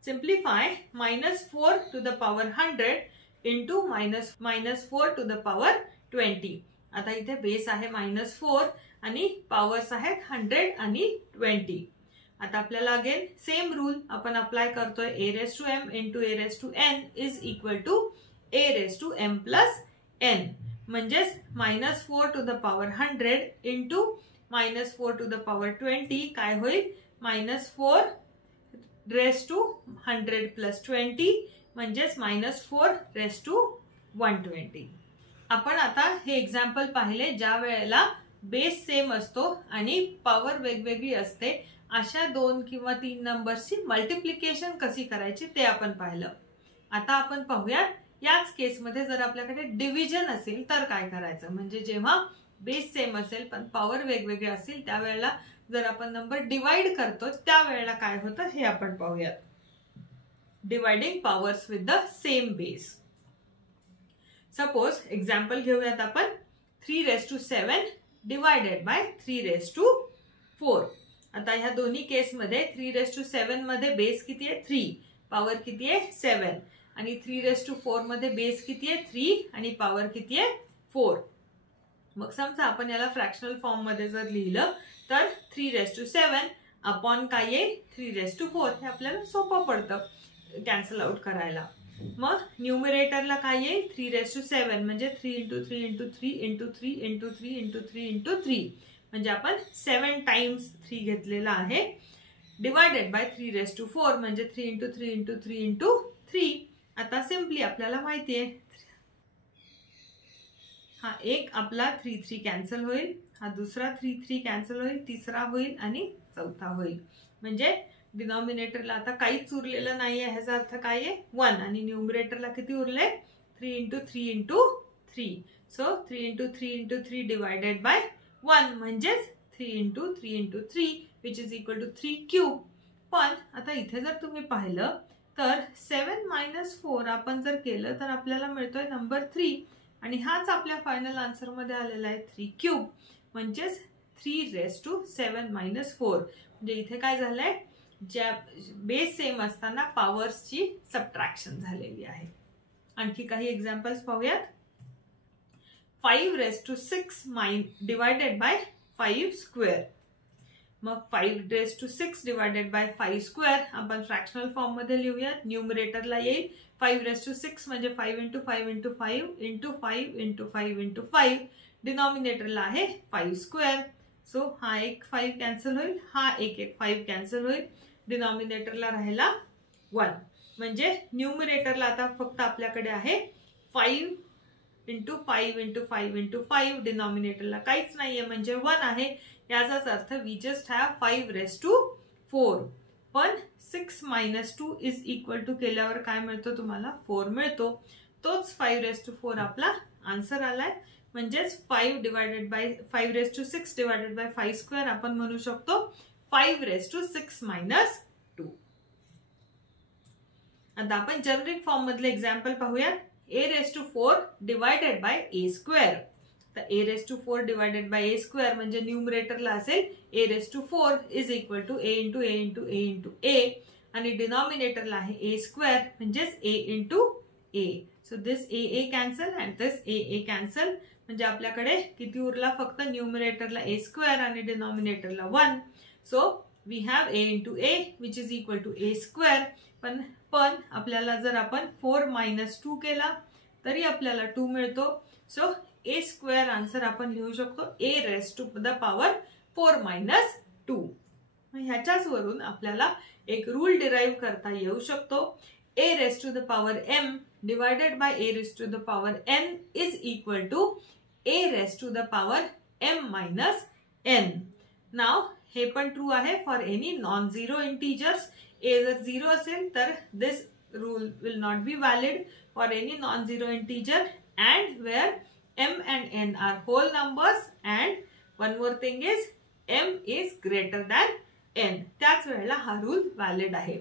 Simplify -4 to the power 100 into -4 to the power 20. आता इथे बेस आहे -4 आणि पॉवर्स आहेत 100 आणि 20. आता आपल्याला अगेन सेम रूल आपण अप्लाय करतोय. a raised to m into a raised to n is equal to a raised to m plus n. म्हणजेच -4 to the power 100 into -4 to the power 20 काय होईल, -4 raised to 100 plus 20 म्हणजेच -4 raised to 120. आपण आता हे example पाहिले ज्या वेळेला बेस सेम असतो आणि पॉवर वेगवेगळी असते, अशा 2 किंवा 3 नंबर्सची मल्टिप्लिकेशन कशी करायची ते आपण पाहिलं. आता आपण पाहूया याच केसमध्ये जर आपल्याकडे डिव्हिजन असेल तर काय करायचं. म्हणजे जेव्हा बेस सेम असेल पण पॉवर वेगवेगळे असतील त्यावेळेला जर आपण नंबर डिवाइड करतो त्यावेळेला काय होतं हे आपण पाहूयात. Dividing powers with the same base. Suppose example घेऊयात आपण 3 raised to 7 divided by 3 raised to 4. आता ह्या दोन्ही केसमध्ये 3 raised to 7 मध्ये बेस किती आहे, 3, पॉवर किती आहे 7, आणि 3 raised to 4 मध्ये बेस किती आहे 3 आणि पॉवर किती आहे 4. मग समजा आपण याला फ्रॅक्शनल फॉर्म मध्ये जर लिहिलं तर 3 raised to 7 अपॉन काय येईल 3 raised to 4. हे आपल्याला सोपं पडतं कॅन्सल आउट करायला. मग न्यूमरेटरला काय येईल 3 raised to 7 म्हणजे 3 into 3 into 3 into 3 into 3 into 3 into 3 म्हणजे आपण 7 टाइम्स 3 घेतलेला आहे. डिवायडेड बाय 3 raised to 4 म्हणजे 3 into 3 into 3 into 3. आता सिम्पली आपल्याला माहिती आहे हा एक आपला 3 3 कॅन्सल होईल, हा दुसरा 3 3 कॅन्सल होईल, तिसरा होईल आणि चौथा होईल. म्हणजे डिनॉमिनेटरला आता काहीच उरलेलं नाहीये. ह्याचा अर्थ काय आहे 1 आणि न्यूमरेटरला किती उरले 3 into 3 into 3. So 3 into 3 into 3 divided by 1 म्हणजेच 3 into 3 into 3 which is equal to 3 cube. पण आता इथे जर तुम्ही पाहिलं तर 7 - 4 आपण जर केलं तर आपल्याला मिळतोय नंबर 3 आणि हाच आपल्या फायनल आन्सर मध्ये आलेला आहे 3 क्यूब म्हणजेच 3 raised to 7 - 4. म्हणजे इथे काय झालंय ज्या बेस सेम असताना पॉवर्सची सबट्रॅक्शन झालेली आहे. आणखी काही एक्झाम्पल्स पाहूयात. 5 raised to 6 divided by 5 square. मग 5⁶ डिवायडेड बाय 5 स्क्वेअर आपण फ्रॅक्शनल फॉर्म मध्ये लिहूयात. न्यूमरेटरला येईल 5⁶ म्हणजे 5 × 5 × 5 × 5 × 5 × 5. डिनॉमिनेटरला आहे 5 स्क्वेअर. सो हा एक 5 कॅन्सल होईल, हा एक 5 कॅन्सल होईल. डिनॉमिनेटरला राहिला 1. म्हणजे न्यूमरेटरला आता फक्त आपल्याकडे आहे 5 × 5 × 5 × 5. डिनॉमिनेटरला काहीच नाहीये म्हणजे 1 आहे. याचाच अर्थ वी जस्ट हॅव 5⁴. पण 6 - 2 इज इक्वल टू केल्यावर काय मिळतो तुम्हाला? 4 मिळतो. तोच 5⁴ आपला आन्सर आलाय. म्हणजेच 5⁶ डिवायडेड बाय 5 स्क्वेअर आपण म्हणू शकतो 5⁶ - 2. आता आपण जनरिक फॉर्म मधले एक्झाम्पल पाहूया. a⁴ divided by a square. तर a⁴ divided by a square म्हणजे न्यूमरेटरला असेल a⁴ is equal to a × a × a × a आणि डिनॉमिनेटरला आहे a स्क्वेअर म्हणजेच a × a. So this a cancel and this a cancel. म्हणजे आपल्याकडे किती उरला? फक्त न्यूमरेटरला a स्क्वेअर आणि डिनॉमिनेटरला 1. So we have a × a which is equal to a square. पण आपल्याला जर आपण 4 - 2 केला तरी आपल्याला 2 मिळतो. सो a स्क्वेअर आन्सर आपण लिहू शकतो a⁴ 4 - 2. ह्याच्याच वरून आपल्याला एक रूल डिराइव्ह करता येऊ शकतो. a⁴m divided by a⁴n is equal to a⁴m - n. Now हे पण ट्रू आहे for any non zero integers. a जर 0 असेल तर this rule will not be valid for any non zero integer and where m and n are whole numbers and one more thing is m is greater than n. त्याच वेळेला हा rule valid आहे.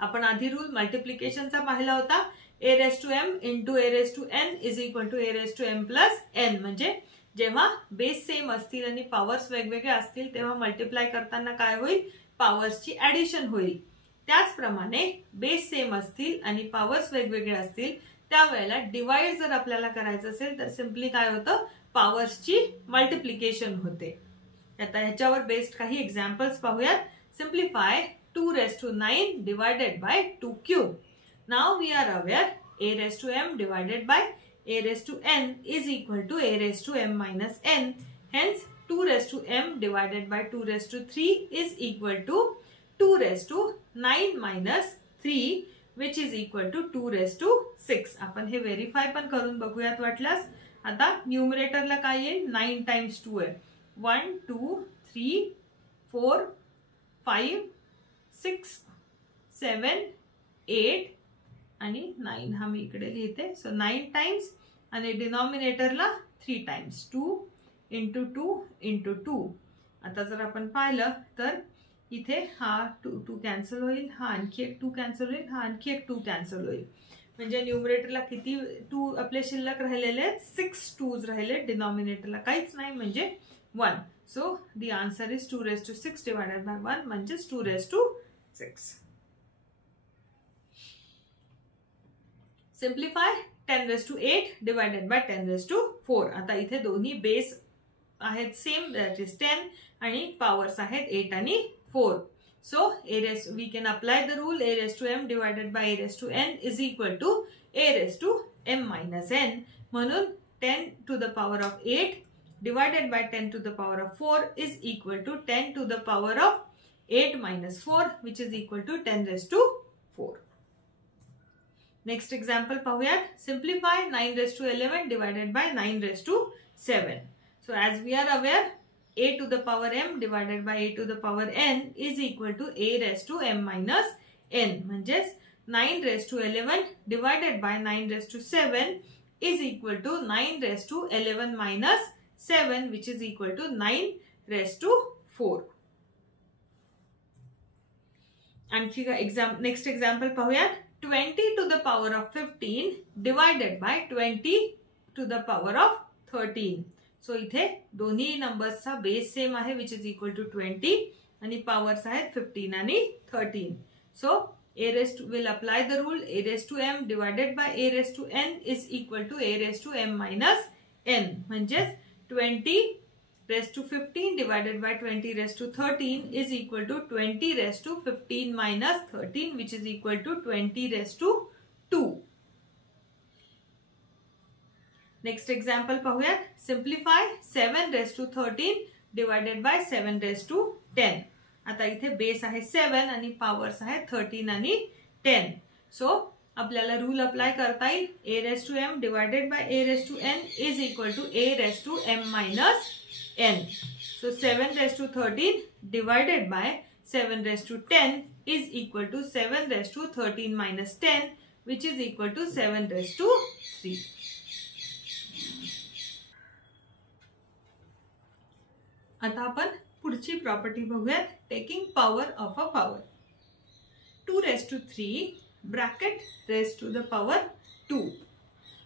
आपण आधी rule मल्टिप्लिकेशनचा पाहिला होता. a⁴m × a⁴n is equal to a⁴m + n. म्हणजे जेव्हा बेस सेम असतील आणि पॉवर्स वेगवेगळे असतील तेव्हा मल्टिप्लाय करताना काय होईल? पॉवर्सची ऍडिशन होईल. त्याचप्रमाणे बेस सेम असतील आणि पॉवर्स वेगवेगळे असतील त्यावेळेला डिवाइड जर आपल्याला करायचं असेल तर सिम्पली काय होतं? पॉवर्सची मल्टिप्लिकेशन होते. आता ह्याच्यावर बेस्ड काही एक्झाम्पल्स पाहूयात. Simplify 2⁹ divided by 2³. Now we are aware a⁴m divided by a⁴n is equal to a⁴m - n. Hence 2⁻m divided by 2⁻³ is equal to 2⁹ - 3 which is equal to 2⁶. आपण हे verify पण करून बघूयात वाटल्यास. आता न्यूमरेटरला काय येईल? 9 × 2 आहे. 1 2 3 4 5 6 7 8 आणि 9 हा मी इकडे लिहिते. सो 9 टाइम्स आणि डिनॉमिनेटरला 3 टाइम्स 2 × 2 × 2. आता जर आपण पाहिलं तर इथे हा 2 कॅन्सल होईल, हा आणखी एक 2 कॅन्सल होईल, हा आणखी एक 2 कॅन्सल होईल. म्हणजे न्यूमरेटरला किती 2 आपले शिल्लक राहिलेले आहेत? 6 2s राहिले. डिनॉमिनेटरला काहीच नाही म्हणजे 1. So the answer is 2⁶ divided by 1 म्हणजे 2⁶. Simplify 10⁸ divided by 10⁴. आता इथे दोन्ही बेस आहेत सेम, दॅट इज 10 आणि पॉवर्स आहेत 8 आणि 4. So we can apply the rule a⁴m divided by a⁴n is equal to a⁴m - n. म्हणून 10 to the power of 8 divided by 10 to the power of 4 is equal to 10 to the power of 8 - 4 which is equal to 10⁴. Next example पाहूयात. Simplify 9⁻11 divided by 9⁻7. So as we are aware, a to the power m divided by a to the power n is equal to a⁻m - n. म्हणजेच 9⁻11 divided by 9⁻7 is equal to 9⁻11 - 7 which is equal to 9⁻4. आणखी next example पाहूयात. 20 to the power of 15 divided by 20 to the power of 13. So इथे दोन्ही नंबर्सचा base same आहे which is equal to 20 आणि powers आहेत 15 आणि 13. So will apply the rule a⁻m divided by a⁻n is equal to a⁻m - n. म्हणजेच 20 raised to 15 divided by 20 raised to 13 is equal to 20 raised to 15 minus 13, which is equal to 20 raised to 2. Next example पाहूया. Simplify 7 raised to 13 divided by 7 raised to 10. आता इथे base आहे 7 आणि powers आहे 13 आणि 10. So आपल्याला rule apply करता येईल. a raised to m divided by a raised to n is equal to a raised to m minus n. So 7 raised to 13 divided by 7 raised to 10 is equal to 7 raised to 13 minus 10, which is equal to 7 raised to 3. आता आपण पुढची property बघूयात. Taking power of a power. 2 raised to 3 bracket raised to the power 2.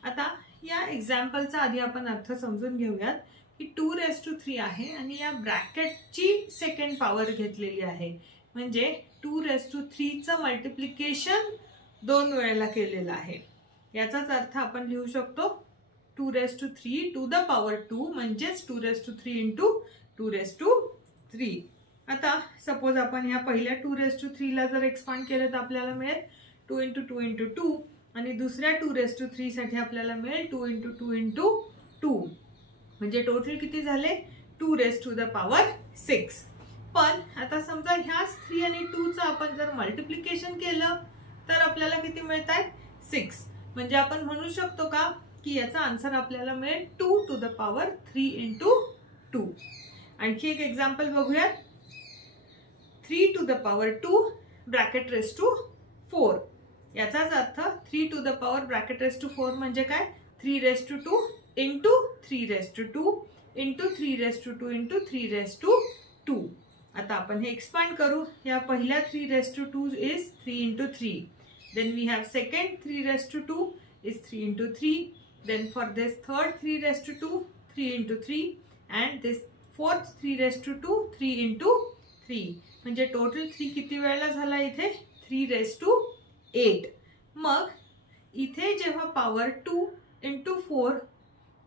आता या एक्झाम्पलचा आधी आपण अर्थ समजून घेऊयात की 2 raised to 3 आहे आणि या ब्रॅकेटची सेकंड पॉवर घेतलेली आहे. म्हणजे 2 raised to 3 चं मल्टिप्लिकेशन 2 वेळेला केलेलं आहे. याचाच अर्थ आपण लिहू शकतो 2 raised to 3 to the power 2 म्हणजेच 2 raised to 3 into 2 raised to 3. आता सपोज आपण ह्या पहिल्या 2 raised to 3 ला जर एक्सपांड केलं तर आपल्याला मिळेल 2 into 2 into 2 आणि दुसऱ्या 2 raised to 3 साठी आपल्याला मिळेल 2 into 2 into 2. म्हणजे टोटल किती झाले 2 raised to the power 6. पण आता समजा ह्याच 3 आणि 2 चं आपण जर मल्टिप्लिकेशन केलं तर आपल्याला किती मिळतात 6. म्हणजे आपण म्हणू शकतो का की याचा आन्सर आपल्याला मिळेल 2 to the power 3 into 2. आणखी एक एक्झाम्पल बघूयात. 3 to the power 2 bracket raised to 4. याचाच अर्थ 3 to the power bracket raised to 4 म्हणजे काय 3 raised to 2 into 3 raised to 2 into 3 raised to 2 into 3 raised to 2. आता आपण हे एक्सपांड करू. या पहिल्या 3 raised to 2 is 3 into 3. Then we have second 3 raised to 2 is 3 into 3. Then for this third 3 raised to 2 3 into 3 and this fourth 3 raised to 2 3 into 3. म्हणजे total 3 किती वेळेला झाला इथे 3 raised to 8. मग इथे जेव्हा पॉवर 2 into 4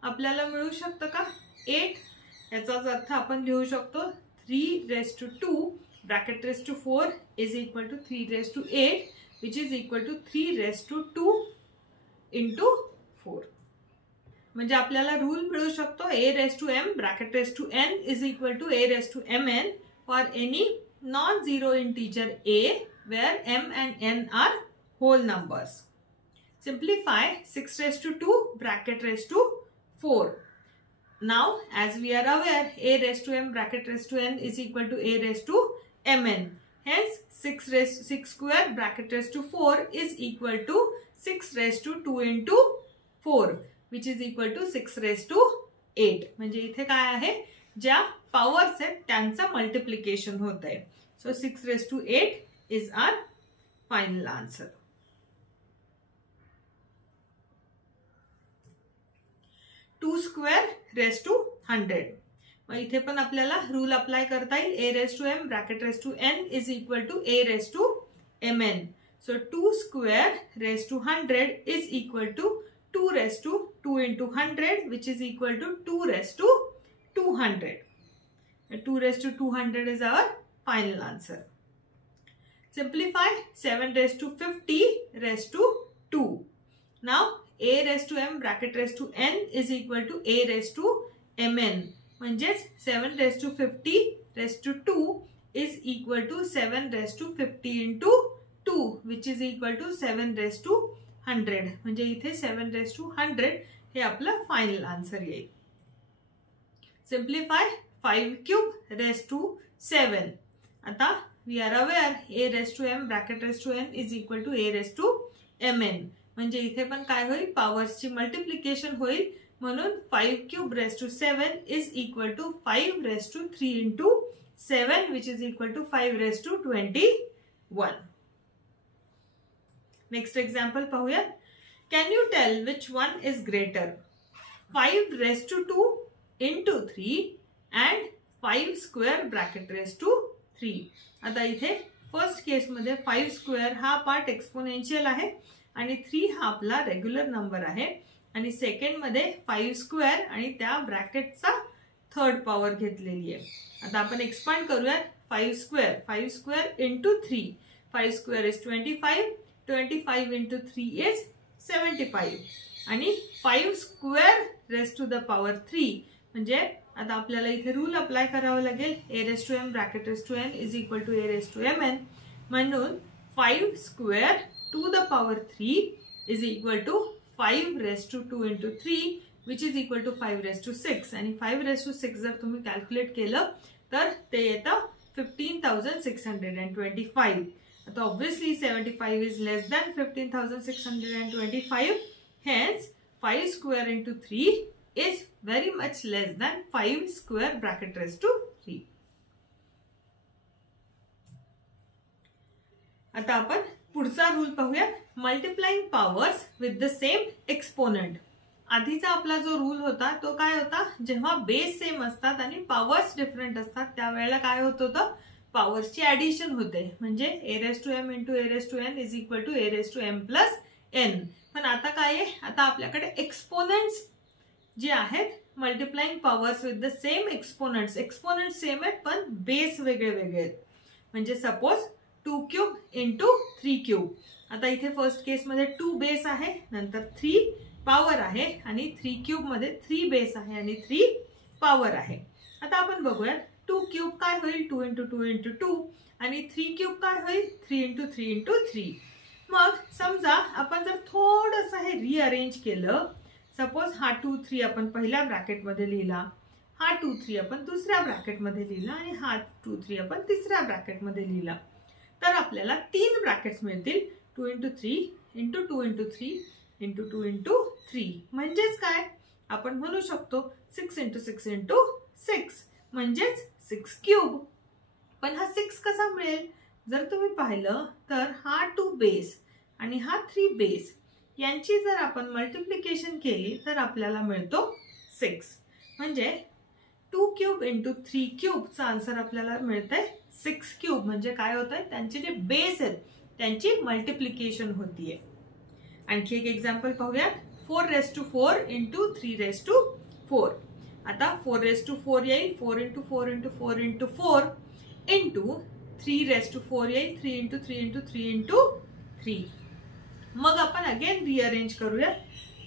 आपल्याला मिळू शकतं का 8. याचाच अर्थ आपण लिहू शकतो 3 raised to 2 bracket raised to 4 is equal to 3 raised to 8, which is equal to 3 raised to 2 into 4. म्हणजे आपल्याला रूल मिळू शकतो a raised to m bracket raised to n is equal to a raised to mn for any non-zero integer a where m and n are whole numbers. Simplify 6 raised to 2 bracket raised to 4. Now as we are aware a raised to m bracket raised to n is equal to a raised to mn. Hence 6 square bracket raised to 4 is equal to 6 raised to 2 into 4, which is equal to 6 raised to 8. म्हणजे इथे काय आहे ज्या powers आहेत त्यांचं multiplication होत आहे. So 6 raised to 8 is our final answer. Two square raised to 100. मग इथे पण आपल्याला रूल अप्लाय करता येईल a raised to m bracket raised to n is equal to a raised to mn. So 2 square raised to 100 is equal to 2 raised to 2 into 100, which is equal to 2 raised to 200. 2 raised to 200 is our final answer. Simplify 7 raised to 50 raised to 2. Now a raised to m bracket raised to n is equal to a raised to mn. म्हणजेच 7 raised to 50 raised to 2 is equal to 7 raised to 50 into 2, which is equal to 7 raised to 100. म्हणजे इथे 7 raised to 100 हे आपलं final answer येईल. Simplify 5 cube raised to 7. आता we are aware a raised to m bracket raised to n is equal to a raised to mn. म्हणजे इथे पण काय होईल पॉवर्सची मल्टिप्लिकेशन होईल. म्हणून 5 cube raised to 7 is equal to 5 raised to 3 into 7, which is equal to 5 raised to 21. Next example पाहूया. Can you tell which one is greater? 5 raised to 2 into 3 and 5 square bracket raised to 3. आता इथे first केस मध्ये 5 square हा part exponential आहे आणि 3 हा आपला regular number आहे आणि सेकंड मध्ये 5 स्क्वेअर आणि त्या ब्रॅकेटचा थर्ड पॉवर घेतलेली आहे. आता आपण एक्सपांड करूयात. 5 square into 3. 5 square is 25. 25 into 3 is 75. आणि 5 square raise to the power 3 म्हणजे आता आपल्याला इथे रूल अप्लाय करावा लागेल. a raise to m bracket raise to n is equal to a raise to mn. म्हणून 5 square to the power 3 is equal to 5 raise to 2 into 3 which is equal to 5 raise to 6. आणि 5 raise to 6 जर तुम्ही calculate केलं तर ते येतं 15,625. आता obviously 75 is less than 15,625. Hence 5 square into 3 is very much less than 5 square bracket raised to 3. आता आपण पुढचा रूल पाहूया. Multiplying powers with the same exponent. आधीचा आपला जो रूल होता तो काय होता, जेव्हा बेस सेम असतात आणि पॉवर्स डिफरंट असतात त्यावेळेला काय होत होतं, पॉवर्सची ऍडिशन होते. म्हणजे a raise to m into a raise to n is equal to a raise to m plus n. पण आता काय आहे, आता आपल्याकडे एक्सपोनेंट्स जे आहेत multiplying powers with the same exponents. Exponent same आहेत पण बेस वेगळे वेगळे आहेत. म्हणजे सपोज 2 क्यूब इंटू 3 क्यूब. आता इथे फर्स्ट केस मध्ये 2 बेस आहे, नंतर 3 पॉवर आहे आणि 3 क्यूब मध्ये 3 बेस आहे आणि 3 पॉवर आहे. आता आपण बघूया 2 क्यूब काय होईल, 2 इंटू 2 इंटू 2 आणि 3 क्यूब काय होईल, 3 इंटू 3 इंटू 3. मग समजा आपण जर थोडंसं हे रिअरेंज केलं, सपोज हा 2 3 आपण पहिल्या ब्रॅकेट मध्ये लिहिला, हा 2 3 आपण दुसऱ्या ब्रॅकेट मध्ये लिहिला आणि हा 2 3 आपण तिसऱ्या ब्रॅकेट मध्ये लिहिला, तर आपल्याला 3 ब्रॅकेट्स मिळतील. 2 into 3 into 2 into 3 into 2 into 3. म्हणजेच काय, आपण म्हणू शकतो 6 इंटू 6 इंटू 6 म्हणजेच 6 क्यूब. पण हा 6 कसा मिळेल, जर तुम्ही पाहिलं तर हा 2 बेस आणि हा 3 बेस यांची जर आपण मल्टिप्लिकेशन केली तर आपल्याला मिळतो 6. म्हणजे 2 क्यूब इंटू 3 क्यूबचा आन्सर आपल्याला मिळतंय 6 क्यूब. म्हणजे काय होत आहे, त्यांचे जे बेस आहेत त्यांची मल्टिप्लिकेशन होतीये. आणखी एक एक्झाम्पल पाहूयात. 4 raise to 4 into 3 raise to 4. आता 4 रेस टू 4 येईल, 4 into 4 into 4 into 4 into 3 raise to 4 येईल, 3 इंटू 3 इंटू 3 इंटू 3. मग आपण अगेन रिअरेंज करूया.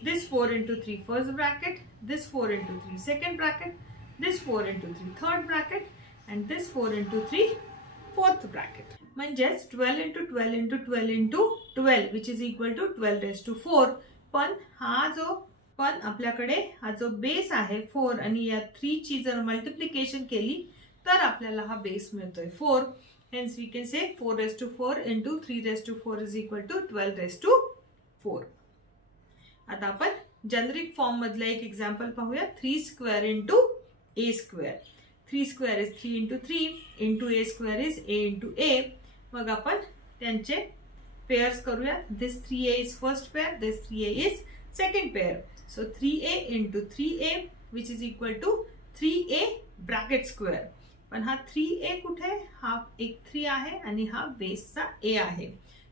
This 4 into 3 first bracket, this 4 into 3 second bracket, this 4 into 3 third bracket and this 4 into 3 fourth bracket. म्हणजेच 12 into 12 into 12 into 12 which is equal to 12 raise to 4. पण आपल्याकडे हा जो base आहे 4 आणि या 3 ची जर मल्टिप्लिकेशन केली तर आपल्याला हा बेस मिळतोय 4. Hence we can say 4 raised to 4 into 3 raised to 4 is equal to 12 raised to 4. आता आपण जेनेरिक फॉर्म मधलं एक एक्झाम्पल पाहूया. 3 square into a square. 3 square is 3 into 3 into a square is a into a. मग आपण त्यांचे pairs करूया. This 3a is first pair, this 3a is second pair. So 3a into 3a which is equal to 3a bracket square. पण हा 3a कुठे, हा एक 3 आहे आणि हा बेसचा a आहे.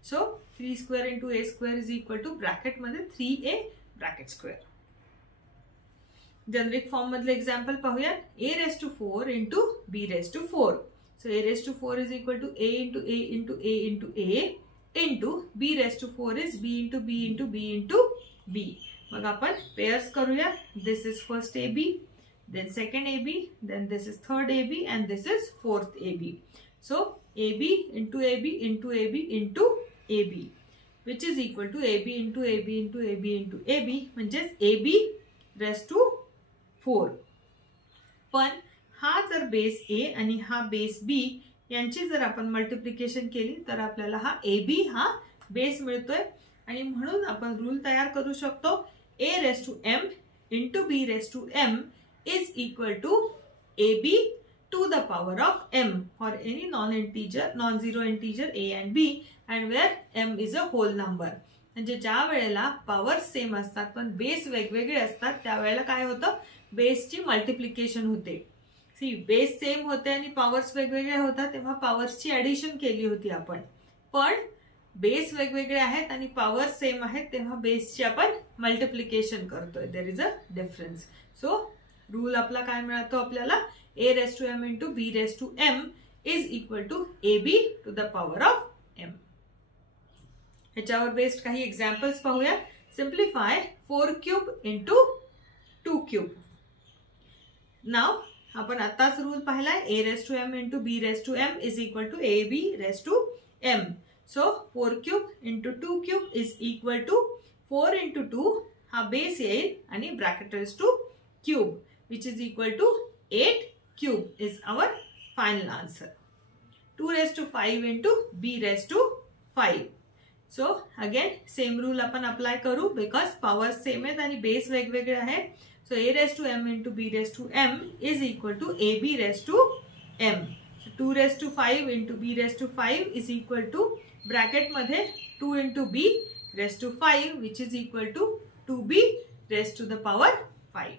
So 3 square into a square is equal to bracket मध्ये 3a bracket square. Generic form मधले एक्झाम्पल पाहूया. a raise to 4 into b raise to 4. So a raise to 4 is equal to a into a into a into a into b raise to 4 is b into b into b into b. मग आपण pairs करूया. This is first ab, then second AB, then this is third AB and this is fourth AB. So AB into AB into AB into AB which is equal to AB into AB into AB into AB म्हणजेच AB raised to 4. पण हा जर base A आणि हा base B यांची जर आपण multiplication केली तर आपल्याला हा AB हा बेस मिळतोय. आणि म्हणून आपण रूल तयार करू शकतो. A raised to M into B raised to M is equal to AB to the power of M for any non-zero integer A and B and where M is a whole number. म्हणजे ज्या वेळेला powers same असतात पण base वेगवेगळे असतात त्यावेळेला काय होतं, बेसची मल्टिप्लिकेशन होते. सी बेस सेम होते आणि पॉवर्स वेगवेगळे होतात तेव्हा पॉवर्सची ऍडिशन केली होती आपण. पण बेस वेगवेगळे आहेत आणि पॉवर्स सेम आहेत तेव्हा बेसची आपण मल्टिप्लिकेशन करतोय. There is a difference. So rule आपला काय मिळतो आपल्याला, a raised to m into b raised to m is equal to ab to the power of m. ह्याच्यावर बेस्ड काही एक्झाम्पल्स पाहूया. Simplify 4 cube into 2 cube. Now आपण आताच rule पाहिलाय, a raised to m into b raised to m is equal to ab raised to m. So 4 cube into 2 cube is equal to 4 into 2 हा base येईल आणि bracket raised to cube which is equal to 8 cube is our final answer. 2 raised to 5 into b raised to 5. So again same rule आपण apply करू because power same आहेत आणि base वेगवेगळे आहेत. So a raised to m into b raised to m is equal to ab raised to m. So 2 raised to 5 into b raised to 5 is equal to bracket मध्ये 2 into b raised to 5 which is equal to 2b raised to the power 5.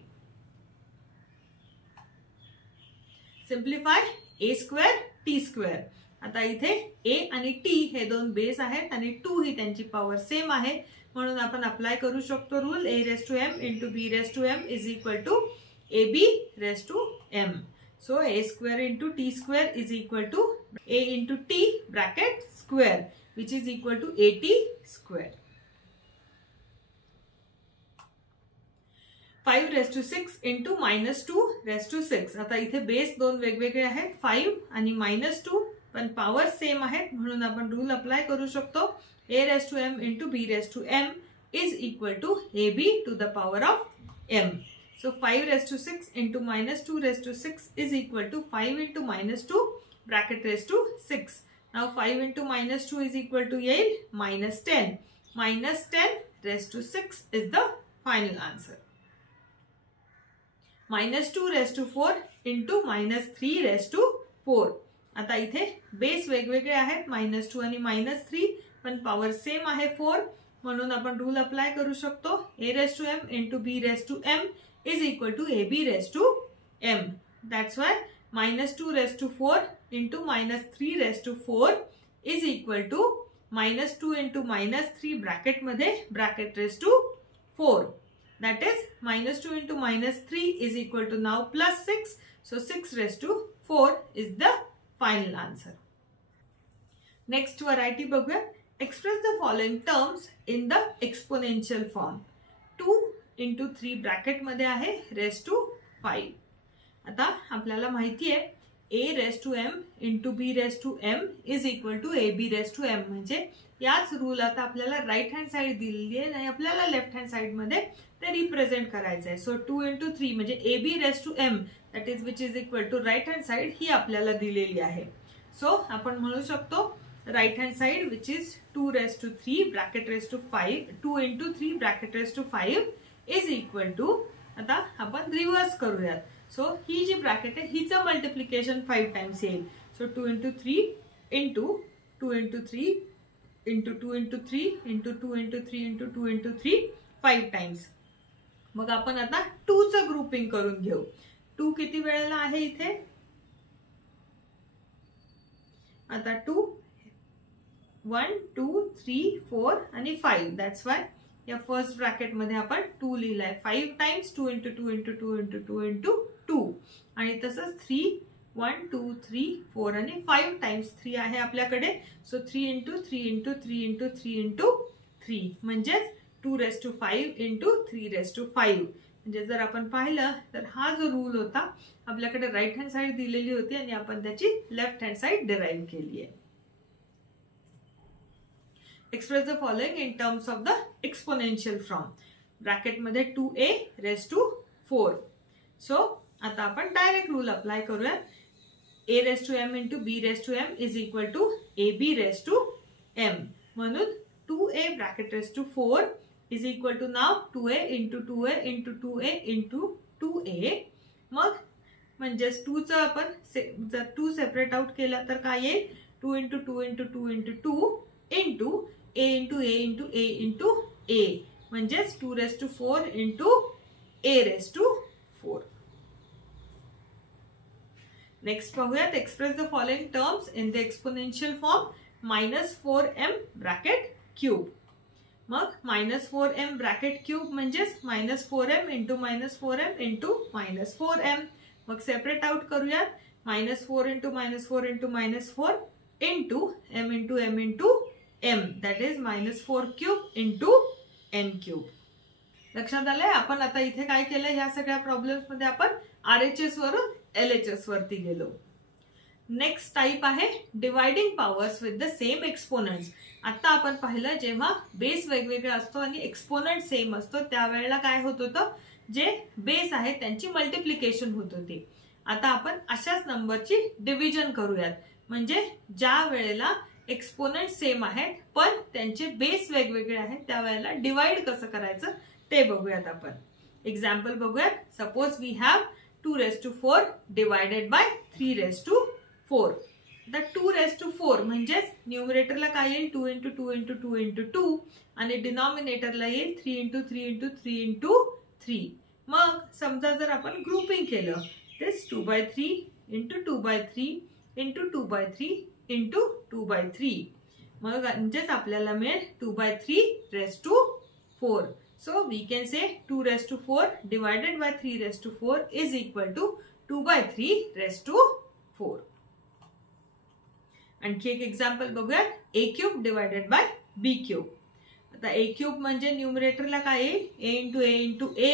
Simplify a square t square. आता इथे a आणि t हे दोन base आहेत आणि 2 ही त्यांची power same आहे म्हणून आपण अप्लाय करू शकतो rule a raised to m into b raised to m is equal to ab raised to m. So a square into t square is equal to a into t bracket square which is equal to at square. 5 raised to 6 into minus 2 raised to 6. आता इथे base दोन वेगवेगळे आहेत 5 आणि -2 पण power same आहेत म्हणून आपण रूल अप्लाय करू शकतो a raised to m into b raised to m is equal to ab to the power of m. So 5 raised to 6 into -2 raised to 6 is equal to 5 into -2 bracket raised to 6. Now 5 into -2 is equal to येईल -10. -10 raised to 6 is the final answer. -2 raised to 4 into -3 raised to 4. आता इथे base वेगवेगळे आहेत -2 आणि -3 पण power same आहे 4 म्हणून आपण रूल अप्लाय करू शकतो a raised to m into b raised to m is equal to ab raised to m. That's why -2 raised to 4 into -3 raised to 4 is equal to -2 into -3 bracket मध्ये bracket raised to 4. That is -2 into -3 is equal to now +6. So 6 raised to 4 is the final answer. Next variety बघूया. Express the following terms in the exponential form. 2 into 3 bracket मध्ये आहे raised to 5. आता आपल्याला माहिती आहे a raised to m into b raised to m is equal to ab raised to m. म्हणजे याच rule आता आपल्याला राईट हँड साइड दिलेली आहे आणि आपल्याला लेफ्ट हँड साइड मध्ये ते रिप्रेझेंट करायचं आहे. सो 2 into 3 म्हणजे ab raised to m that is which is equal to right hand side ही आपल्याला दिलेली आहे. सो आपण म्हणू शकतो right hand side which is 2 raised to 3 bracket raised to 5 2 into 3 bracket raised to 5 is equal to आता आपण रिव्हर्स करूयात. सो ही जी ब्रॅकेट आहे हिचं मल्टिप्लिकेशन 5 टाइम्स येईल. So 2 into 3 into 2 into 3 into 2 into 3 into 2 into 3 into 2 into 3 5 times. मग आपण आता 2 चं ग्रुपिंग करून घेऊ. 2 किती वेळेला आहे इथे आता 2 1 2 3 4 आणि 5. दॅट्स वाय या फर्स्ट ब्रॅकेट मध्ये आपण 2 लिहिलाय 5 times 2 into 2 into 2 into 2 into 2 आणि तसंच 3 1 2 3 4 आणि 5 टाइम्स 3 आहे आपल्याकडे. So 3 into 3 into 3 into 3 into 3 म्हणजेच 2 raised to 5 into 3 raised to 5. म्हणजे जर आपण पाहिलं तर हा जो रूल होता आपल्याकडे राईट हँड साइड दिलेली होती आणि आपण त्याची लेफ्ट हँड साइड डिराइव्ह केली आहे. Express the following in terms of the exponential form. Bracket मध्ये 2a raised to 4. सो आता आपण डायरेक्ट रूल अप्लाय करूया. a raised to m into b raised to m is equal to ab raised to m. म्हणून 2a bracket raised to 4 is equal to now 2a into 2a into 2a into 2a. मग म्हणजेच 2 चं आपण जर 2 separate out केला तर काय येईल 2 into 2 into 2 into 2 into a into a into a into a म्हणजेच 2 raised to 4 into a raised to 4. Next पाहूयात. Express the following terms in the exponential form -4m bracket cube. मग -4m bracket cube म्हणजेच -4m into -4m into -4m. मग separate out करूयात. -4 into -4 into -4 into m into m into m, that is -4 cube into n cube. लक्षात आलंय. आपण आता इथे काय केलं, ह्या सगळ्या प्रॉब्लेम्स मध्ये आपण RHS वरून LHS वरती गेलो. नेक्स्ट टाइप आहे dividing powers with the same exponents. आता आपण पाहिलं जेव्हा बेस वेगवेगळा असतो आणि एक्सपोनंट सेम असतो त्यावेळेला काय होत होतं, जे बेस आहे त्यांची मल्टिप्लिकेशन होत होती. आता आपण अशाच नंबरची डिव्हिजन करूयात. म्हणजे ज्या वेळेला एक्सपोनंट सेम आहेत पण त्यांचे बेस वेगवेगळे आहेत त्यावेळेला डिवाइड कसं करायचं ते बघूयात आपण. एक्झाम्पल बघूयात. Suppose we have 2⁴ divided by 3⁴. The 2⁴ म्हणजेच न्यूमरेटरला काय येईल 2 इंटू 2 इंटू 2 इंटू 2 आणि डिनॉमिनेटरला येईल 3 इंटू 3 इंटू 3 इंटू 3. मग समजा जर आपण ग्रुपिंग केलं तेच 2/3 इंटू 2/3 इंटू 2/3 इंटू 2/3. मग म्हणजेच आपल्याला मिळेल 2/3⁴. So we can say 2⁴ divided by 3⁴ is equal to 2/3⁴. आणखी एक एक्झाम्पल बघूयात. a³ divided by b³. आता a³ म्हणजे न्यूमरेटरला काय येईल a into a into a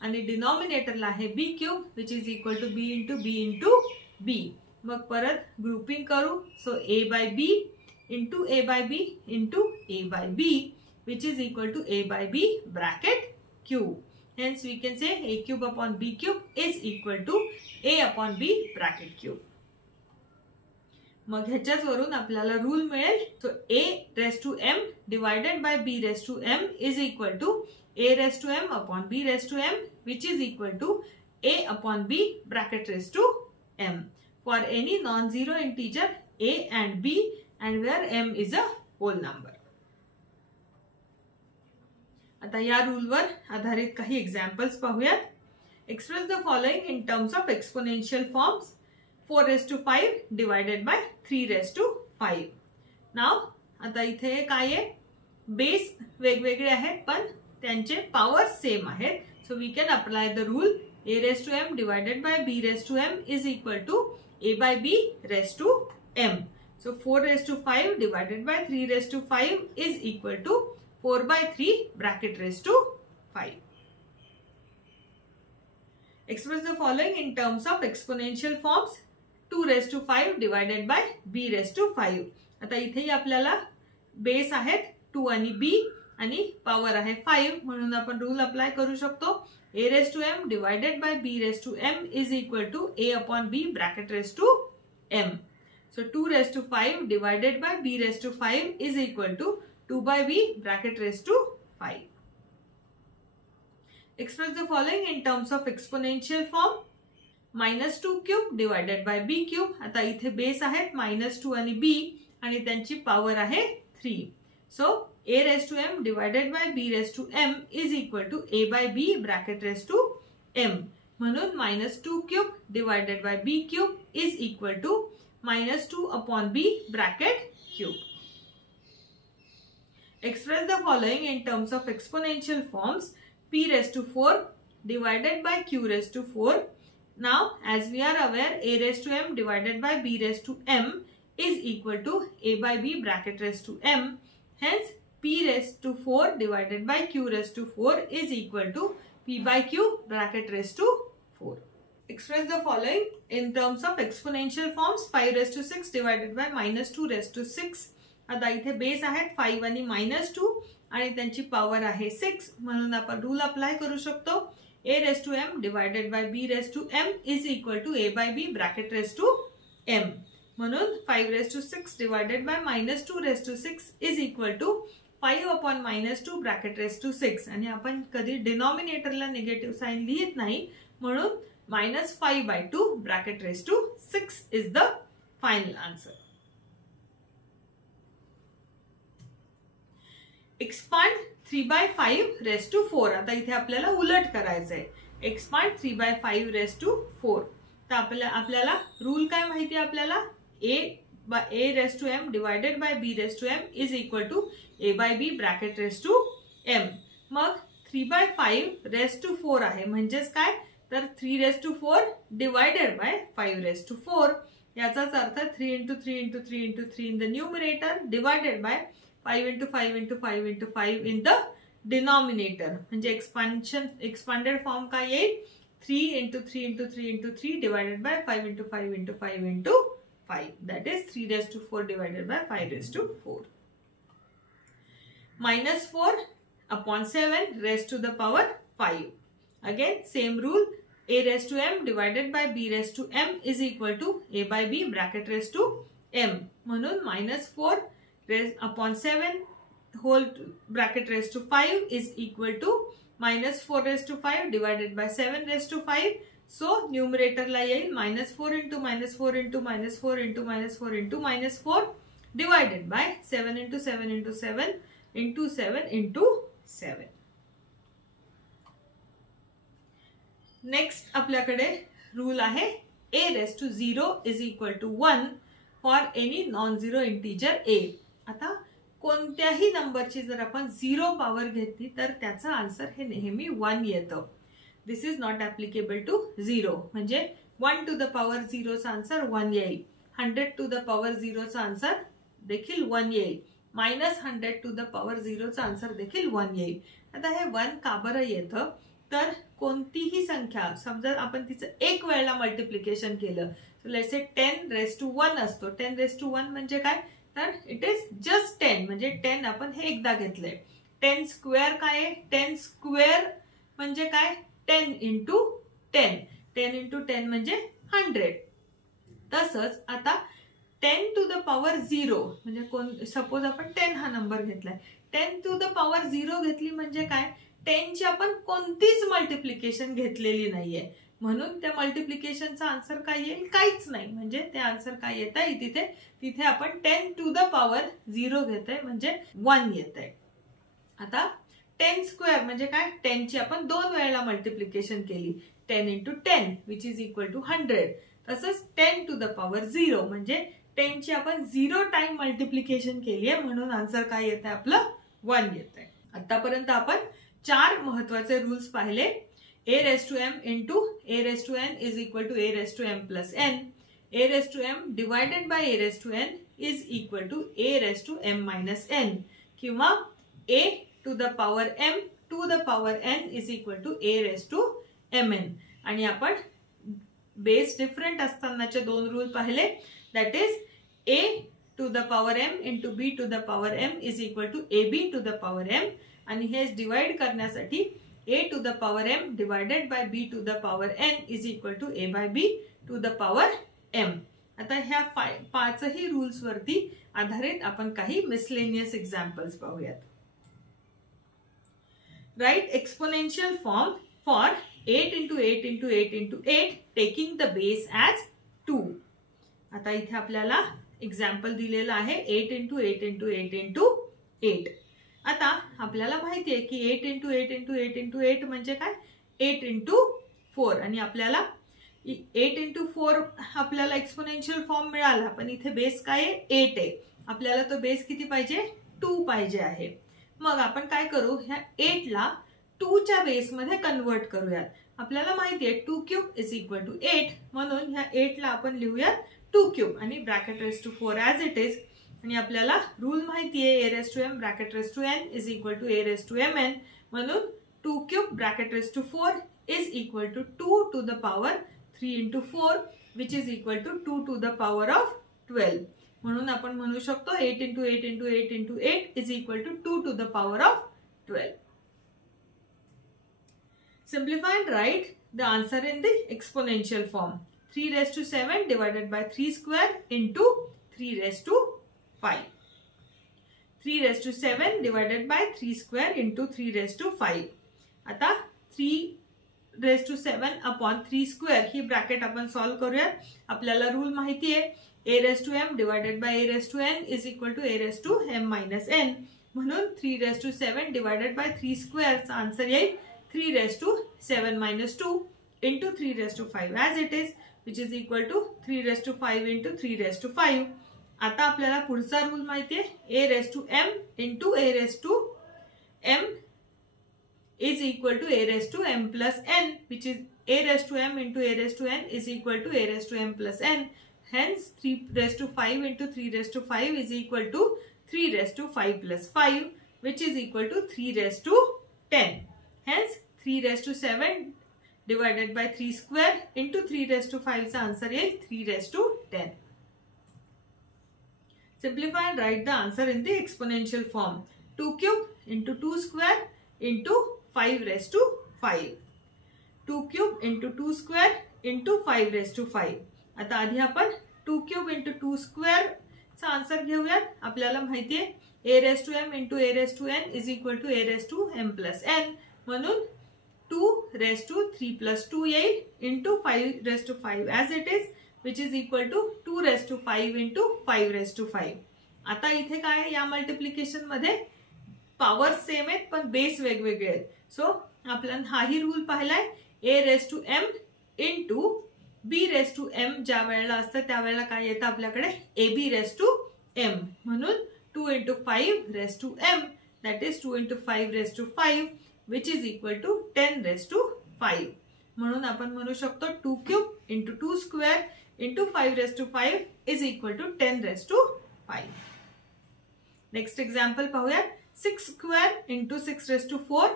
आणि डिनॉमिनेटरला आहे b³ which is equal to b into b into b. मग परत ग्रुपिंग करू. So a by b into a by b into a by b which is equal to a by b bracket cube. Hence we can say a³ upon b³ is equal to a upon b bracket cube. मग ह्याच्याच वरून आपल्याला rule मिळेल. So a⁻m divided by b⁻m is equal to a⁻m upon b⁻m which is equal to a upon b bracket raised to m for any non-zero integer a and b and where m is a whole number. आता या रूलवर आधारित काही examples पाहूयात. Express the following in terms of exponential forms. 4⁵ divided by 3⁵. Now आता इथे काय आहे, base वेगवेगळे आहेत पण त्यांचे पॉवर सेम आहेत. So we can apply the rule a⁻m divided by b⁻m is equal to a by b⁻m. सो 4⁵ divided by 3⁵ is equal to 4/3 bracket raised to 5. Express the following in terms of exponential forms. 2⁵ divided by b⁵. आता इथेही आपल्याला base आहेत 2 आणि b आणि power आहे 5 म्हणून आपण रूल अप्लाय करू शकतो. a⁻m divided by b⁻m is equal to a upon b bracket raised to m. So 2⁵ divided by b⁵ is equal to 2/b bracket raised to 5. Express the following in terms of exponential form. -2³ divided by b³. आता इथे base आहेत -2 आणि b आणि त्यांची power आहे 3. So a⁻m divided by b⁻m is equal to a by b bracket raised to m. म्हणून -2³ divided by b³ is equal to -2 upon b bracket cube. Express the following in terms of exponential forms. p⁴ divided by q⁴. Now as we are aware a⁻m divided by b⁻m is equal to a by b bracket raised to m. Hence p⁴ divided by q⁴ is equal to p by q bracket raised to 4. Express the following in terms of exponential forms. 5⁶ divided by -2⁶. आता इथे base आहेत 5 आणि -2 आणि त्यांची power आहे 6 म्हणून आपण rule apply करू शकतो. a⁻m divided by b⁻m is equal to a by b bracket raise to m. म्हणून 5⁶ divided by -2⁶ is equal to 5 upon -2 bracket raise to 6 आणि आपण कधी डिनॉमिनेटरला निगेटिव्ह साइन लिहित नाही म्हणून -5/2 bracket raise to 6 is the final answer. Expand 3/5 raised to 4. आता इथे आपल्याला उलट करायचं आहे. Expand 3/5 raised to 4. तर आपल्याला रूल काय माहिती आहे आपल्याला a raised to m divided by b raised to m is equal to a by b bracket raised to m. मग 3/5 रेस्ट टू 4 आहे, म्हणजेच काय तर 3/4 डिवायडेड बाय 5/4. याचाच अर्थ 3 × 3 × 3 × 3 in the numerator divided by 5 × 5 × 5 × 5 in the denominator. म्हणजे expanded form काय येईल 3 × 3 × 3 × 3 divided bye 5 × 5 × 5 × 5. That is 3/4 divided by 5/4. -4/7 raised to the power 5. Again same rule, a raised to m divided by b raised to m is equal to a by b bracket raised to m. म्हणून -4/7 whole bracket raised to 5 is equal to -4/5 divided by 7/5. So numerator ला येईल -4 × -4 × -4 × -4 × -4 divided by 7 × 7 × 7 × 7 × 7. Next आपल्याकडे rule आहे a raised to 0 is equal to 1 for any non-zero integer a. आता कोणत्याही नंबरची जर आपण 0 पॉवर घेतली तर त्याचा आन्सर हे नेहमी 1 येतं. This is not applicable to 0. म्हणजे 1 to the power 0 चा आन्सर 1 येईल. 100 to the power 0 चा आन्सर देखील 1 येईल. -100 to the power 0 चा आन्सर देखील 1 येईल. आता हे 1 का बरं येतं तर कोणतीही संख्या समजा आपण तिचं एक वेळेला मल्टिप्लिकेशन केलं तर लेट्स से 10⁻1 असतो. 10⁻1 म्हणजे काय तर इट इज जस्ट 10 म्हणजे 10 आपण हे एकदा घेतलंय. 10 स्क्वेअर काय आहे 10 स्क्वेअर म्हणजे काय 10 × 10. 10 × 10 म्हणजे 100. तसंच आता 10 to the power 0 म्हणजे सपोज आपण 10 हा नंबर घेतलाय. 10 to the power 0 घेतली म्हणजे काय 10 ची आपण कोणतीच मल्टिप्लिकेशन घेतलेली नाहीये. म्हणून त्या मल्टिप्लिकेशनचा आन्सर काय येईल काहीच नाही. म्हणजे ते आन्सर काय येत आहे तिथे आपण 10 to the power 0 घेतोय म्हणजे 1 येतंय. आता 10 स्क्वेअर म्हणजे काय 10 ची आपण 2 वेळेला मल्टिप्लिकेशन केली 10 × 10 विच इज इक्वल टू 100. तसंच 10 to the power 0 म्हणजे 10 ची आपण 0 टाइम मल्टिप्लिकेशन केली आहे म्हणून आन्सर काय येत आहे आपलं 1 येत आहे. आतापर्यंत आपण 4 महत्वाचे रूल्स पाहिले. a raised to m into a raised to n is equal to a raised to m plus n. a raised to m divided by a raised to n is equal to a raised to m minus n. किंवा a to the power m to the power n is equal to a raised to mn. आणि आपण base different असतानाचे 2 rule पाहिले. That is a to the power m into b to the power m is equal to ab to the power m. आणि हे divide करण्यासाठी a to the power m divided by b to the power n is equal to a by b to the power m. आता ह्या 5ही rules वरती आधारित आपण काही miscellaneous examples पाहूयात. Right exponential form for 8 × 8 × 8 × 8 taking the base as 2. आता इथे आपल्याला एक्झाम्पल दिलेलं आहे 8 × 8 × 8 × 8. आता आपल्याला माहिती आहे की 8 × 8 × 8 × 8 म्हणजे काय 8 × 4 आणि आपल्याला 8 × 4 आपल्याला एक्सपोनेन्शियल फॉर्म मिळाला पण इथे बेस काय आहे 8 आहे. आपल्याला तो बेस किती पाहिजे 2 पाहिजे आहे. मग आपण काय करू ह्या 8 ला 2 च्या बेस मध्ये कन्वर्ट करूयात. आपल्याला माहिती आहे 2³ = 8 म्हणून ह्या 8 ला आपण लिहूयात 2³ आणि bracket raise to 4 as it is. आणि आपल्याला रूल माहिती आहे a raised to m bracket raised to n is equal to a raised to mn. म्हणून 2³ bracket raised to 4 is equal to 2 to the power 3 × 4 which is equal to 2 to the power of 12. म्हणून आपण म्हणू शकतो 8 × 8 × 8 × 8 is equal to 2 to the power of 12. Simplify and write the answer in the exponential form. 3⁻7 divided by 3 square into 3⁻5. 3⁻7 divided by 3 square into 3⁻5. आता 3⁻7 upon 3 square ही bracket आपण solve करूयात. आपल्याला rule माहिती आहे a raised to m divided by a raised to n is equal to a raised to m minus n. म्हणून 3⁻7 divided by 3 square चा answer येईल 3⁻7 minus 2 into 3⁻5 as it is which is equal to 3⁻5 into 3⁻5. आता आपल्याला पुढचा rule माहिती आहे a raised to m into a raised to m is equal to a raised to m plus n, which is a raised to m into a raised to n is equal to a raised to m plus n. Hence 3 raised to 5 into 3 raised to 5 is equal to 3 raised to 5 plus 5, which is equal to 3 raised to 10. Hence 3 raised to 7 divided by 3 square into 3 raised to 5 चा answer येईल 3 raised to 10. Simplify and write the answer in the exponential form. 2 cube into 2 square into 5 raised to 5. 2 cube into 2 square into 5 raised to 5. आता आधी आपण 2 cube into 2 square चा answer घेऊयात. आपल्याला माहिती आहे a raised to m into a raised to n is equal to a raised to m plus n. म्हणून 2 raised to 3 plus 2 येईल into 5 raised to 5 as it is, which is equal to 2 raised to 5 into 5 raised to 5. आता इथे काय या multiplication मध्ये power same आहेत पण base वेगवेगळे आहेत. सो आपल्याला हाही रूल पाहिलाय a raised to m into b raised to m ज्या वेळेला असतं त्यावेळेला काय येतं आपल्याकडे ab raised to m. म्हणून 2 into 5 raised to m, that is 2 into 5 raised to 5, which is equal to 10 raised to 5. म्हणून आपण म्हणू शकतो 2 cube into 2 square into 5 raised to 5 is equal to 10 raised to 5. Next example पाहूयात. 6 square into 6 raised to 4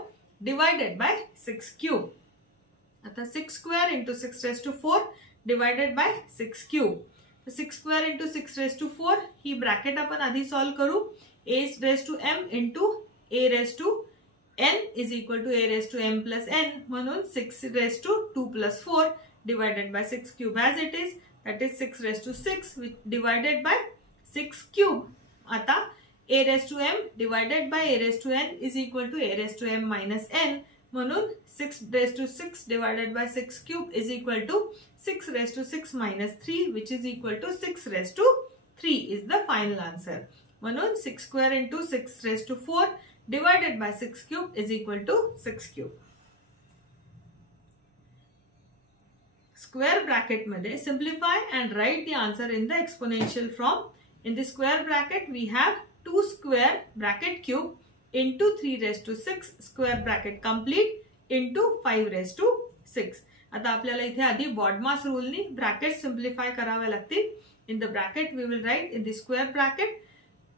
divided by 6 cube. आता 6 square into 6 raised to 4 divided by 6 cube. 6 square into 6 raised to 4 he bracket आपण आधी solve करू. a raised to m into a raised to n is equal to a raised to m plus n. म्हणून 6 raised to 2 plus 4 divided by 6 cube as it is, that is 6 raised to 6 which divided by 6 cube. आता a raised to m divided by a raised to n is equal to a raised to m minus n. म्हणून 6 raised to 6 divided by 6 cube is equal to 6 raised to 6 minus 3, which is equal to 6 raised to 3 is the final answer. म्हणून 6 square into 6 raised to 4 divided by 6 cube is equal to 6 cube. Square bracket मध्ये simplify and write the answer in the exponential form. In the square bracket we have 2 square bracket cube into 3 raised to 6 square bracket complete into 5 raised to 6. आता आपल्याला इथे आधी BODMAS rule नी bracket simplify करावे लागतील. In the bracket we will write in the square bracket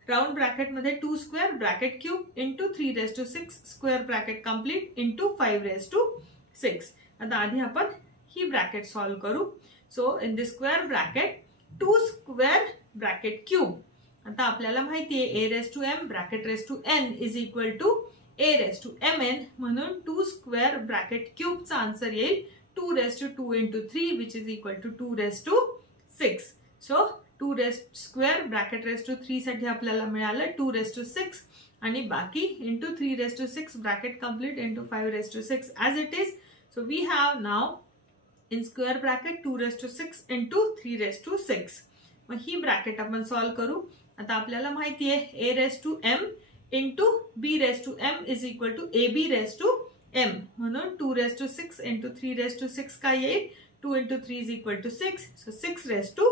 round bracket मध्ये 2 square bracket cube into 3 raised to 6 square bracket complete into 5 raised to 6. आता आधी आपण ही ब्रॅकेट सॉल्व करू. So in the square bracket 2 square bracket cube. आता आपल्याला माहिती आहे a raised to m bracket raised to n is equal to a raised to mn. म्हणून 2 स्क्वेअर ब्रॅकेट क्यूब चा आन्सर येईल 2 raised to 2 into 3 which is equal to 2 raised to 6. So 2 raised square bracket raised to 3 साठी आपल्याला मिळालं 2 raised to 6 आणि बाकी into 3 raised to 6 bracket complete into 5 raised to 6 as it is. So we have now in square bracket 2 raised to 6 into 3 raised to 6. मग ही bracket आपण solve करू. आता आपल्याला माहिती आहे a raised to m into b raised to m is equal to ab raised to m. म्हणून 2 raised to 6 into 3 raised to 6 काय येईल 2 into 3 is equal to 6. So 6 raised to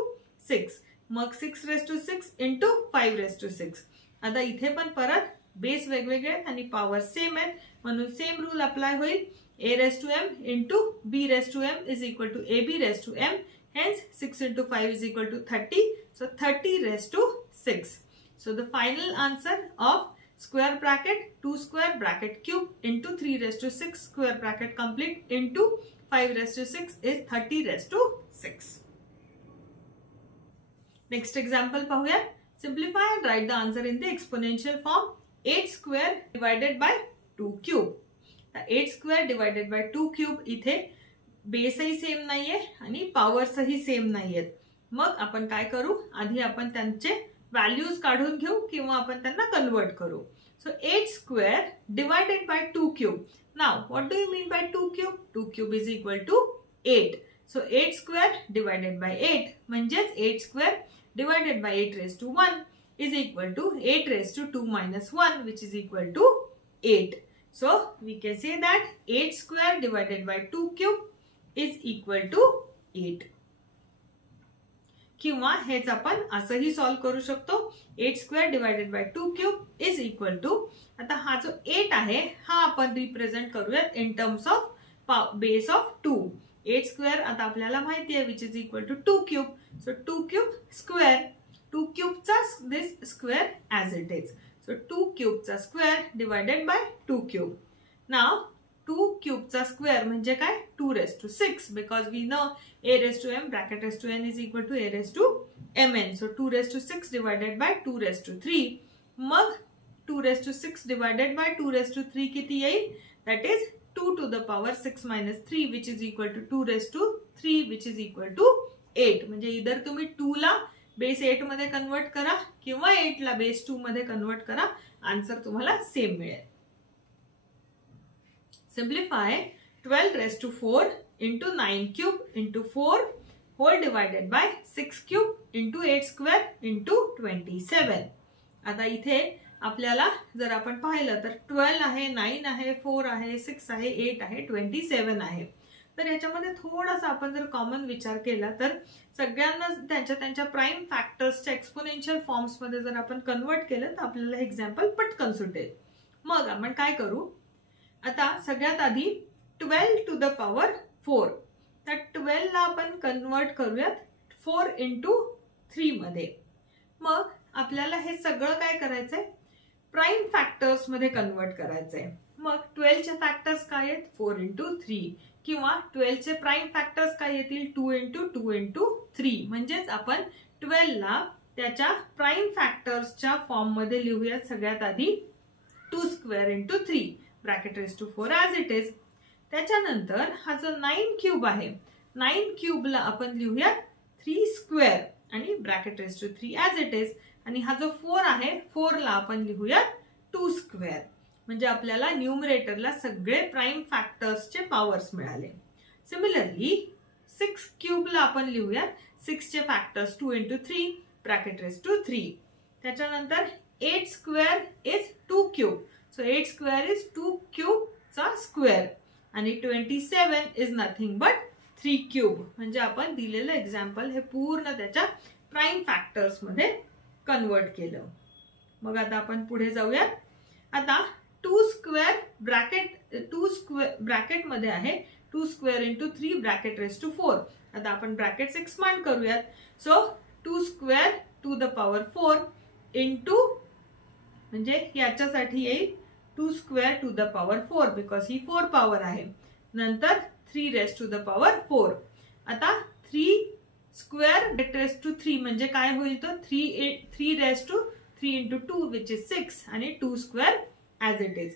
6. मग 6 raised to 6 into 5 raised to 6. आता इथे पण परत base वेगवेगळे आहेत आणि पॉवर सेम आहेत म्हणून सेम रूल अप्लाय होईल. a raised to m into b raised to m is equal to ab raised to m. Hence 6 into 5 is equal to 30. So 30 raised to 6. So the final answer of square bracket 2 square bracket cube into 3 raised to 6 square bracket complete into 5 raised to 6 is 30 raised to 6. Next example पाहूया. Simplify and write the answer in the exponential form. 8 square divided by 2 cube. 8 square divided by 2 cube इथे बेसही same नाहीये आणि पॉवर्सही same नाहीयेत. मग आपण काय करू आधी आपण त्यांचे व्हॅल्यूज काढून घेऊ किंवा आपण त्यांना कन्वर्ट करू. So 8 square divided by 2 cube. Now what do you mean by 2 cube? 2 cube is equal to 8. So 8 square divided by 8 म्हणजेच 8 square divided by 8 raised to 1 is equal to 8 raised to 2 minus 1 which is equal to 8. So we can say that 8 square divided by 2 cube is equal to 8. किंवा हेच आपण असंही solve करू शकतो. 8 square divided by 2 cube is equal to, आता हा जो 8 आहे हा आपण रिप्रेझेंट करूयात in terms of base of 2. 8 square आता आपल्याला माहिती आहे which is equal to 2 cube. So 2 cube square, 2 क्यूबचा this square as it is. So 2 क्यूबचा square divided by 2 cube. Now 2 क्यूबचा स्क्वेअर म्हणजे काय, 2 raised to 6 because we know a raised to m bracket raised to n is equal to a raised to mn. So 2 raised to 6 divided by 2 raised to 3. मग 2 raised to 6 divided by 2 raised to 3 किती येईल, that is 2 to the power 6 minus 3 which is equal to 2 raised to 3 which is equal to 8. म्हणजे इधर तुम्ही 2 ला base 8 मध्ये convert करा किंवा 8 ला बेस 2 मध्ये कन्वर्ट करा, आन्सर तुम्हाला सेम मिळेल. Simplify 12 raised to 4 into 9 cube into 4 whole divided by 6 cube into 8 square into 27. आता इथे आपल्याला जर आपण पाहिलं तर 12 आहे, 9 आहे, 4 आहे, 6 आहे, 8 आहे, 27 आहे. तर याच्यामध्ये थोडासा आपण जर कॉमन विचार केला तर सगळ्यांना त्यांच्या प्राइम फॅक्टर्सच्या एक्सपोनेन्शियल फॉर्म्स मध्ये जर आपण कन्वर्ट केलं तर आपल्याला एक्झाम्पल पटकन सुटेल. मग आपण काय करू, आता सगळ्यात आधी 12 to the power 4, तर 12 ला आपण कन्वर्ट करूयात 4 into 3 मध्ये. मग आपल्याला हे सगळं काय करायचंय, प्राइम फॅक्टर्स मध्ये कन्वर्ट करायचंय. मग 12 चे फॅक्टर्स काय आहेत, 4 into 3 किंवा 12 चे प्राइम फॅक्टर्स काय येतील, 2 into 2 into 3. म्हणजेच आपण 12 ला त्याच्या प्राइम फॅक्टर्सच्या फॉर्म मध्ये लिहूयात सगळ्यात आधी 2 square into 3 bracket raised to 4 as it is. त्याच्यानंतर हा जो 9 क्यूब आहे, 9 क्यूब ला आपण लिहूयात 3 स्क्वेअर आणि bracket raised to 3 as it is. आणि हा जो 4 आहे, 4 ला आपण लिहूयात 2 स्क्वेअर. म्हणजे आपल्याला न्यूमरेटरला सगळे प्राइम फॅक्टर्सचे पॉवर्स मिळाले. सिमिलरली 6 क्यूब ला आपण लिहूयात 6 चे factors 2 into 3 bracket raised to 3. त्याच्यानंतर 8 square is 2 cube. So 8 square is 2 cube चा स्क्वेअर आणि 27 इज नथिंग बट 3 क्यूब. म्हणजे आपण दिलेलं एक्झाम्पल हे पूर्ण त्याच्या प्राइम फॅक्टर्स मध्ये कन्वर्ट केलं. मग आता आपण पुढे जाऊयात. आता 2 स्क्वेअर ब्रॅकेट मध्ये आहे 2 square into 3 bracket raised to 4. आता आपण ब्रॅकेट्स एक्सपांड करूयात. So 2 square to the power 4 into, म्हणजे याच्यासाठी येईल 2 square to the power 4 because ही 4 पॉवर आहे. नंतर 3 रेस्ट टू द पॉवर 4. आता 3 स्क्वेअर रेस्ट टू 3 म्हणजे काय होईल, तो 3 raised to 3 into 2 which is 6 आणि 2 स्क्वेअर ॲज इट इज.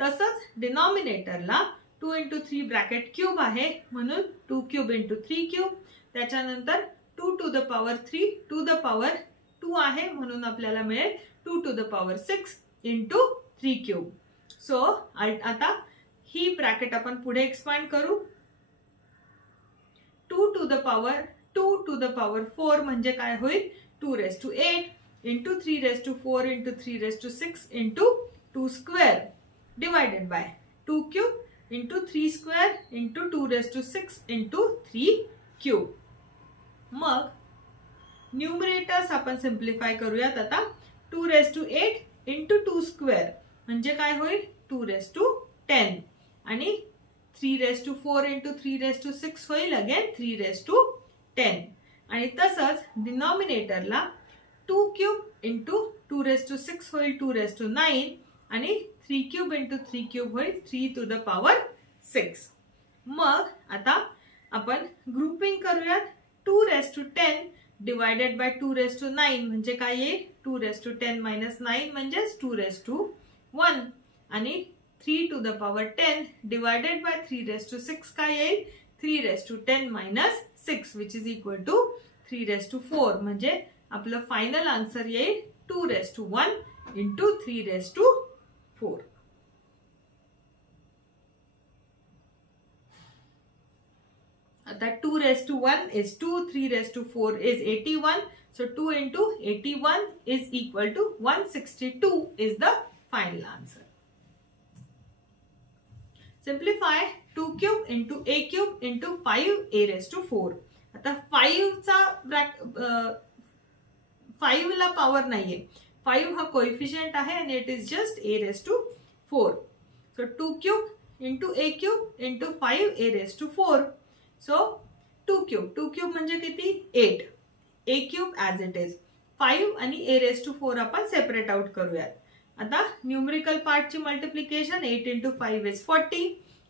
तसंच डिनॉमिनेटरला 2 into 3 ब्रॅकेट क्यूब आहे म्हणून 2 क्यूब into 3 क्यूब. त्याच्यानंतर 2 to the power 3 to the power 2 आहे म्हणून आपल्याला मिळेल 2 to the power 6 into 3 cube. So आता ही ब्रॅकेट आपण पुढे एक्सपांड करू. 2 to the power 4 म्हणजे काय होईल, 2 raised to 8 into 3 raised to 4 into 3 raised to 6 into 2 square divided by 2 cube into 3 square into 2 raised to 6 into 3 cube. मग numerators आपण simplify करूयात. आता 2 raised to 8 into 2 square म्हणजे काय होईल, 2 raised to 10 आणि 3 raised to 4 into 3 raised to 6 होईल again 3 raised to 10. आणि तसंच डिनॉमिनेटरला 2 क्यूब into 2 raised to 6 होईल 2 raised to 9 आणि 3 क्यूब into 3 क्यूब होईल 3 to the power 6. मग आता आपण ग्रुपिंग करूयात. 2 raised to 10 divided by 2 raised to 9 म्हणजे काय येईल, 2 raised to 10 minus 9 म्हणजेच 2 raised to 1 आणि 3 to the power 10 divided by 3 raised to 6 काय येईल, 3 raised to 10 minus 6 which is equal to 3 raised to 4. म्हणजे आपलं फायनल आन्सर येईल 2 raised to 1 into 3 raised to 4. आता 2 raised to 1 is 2, 3 raised to 4 is 81. So 2 into 81 is equal to 162 is the final answer. Simplify 2 cube into a cube into 5 a raised to 4. आता 5 ला power नाहीये, 5 हा coefficient आहे आणि it is just a raised to 4. So 2 cube into a cube into 5 a raised to 4. So 2 cube म्हणजे किती 8, a cube as it is, 5 आणि a raised to 4 आपण सेपरेट आउट करूयात. आता न्यूमरिकल पार्टची multiplication 8 into 5 is 40,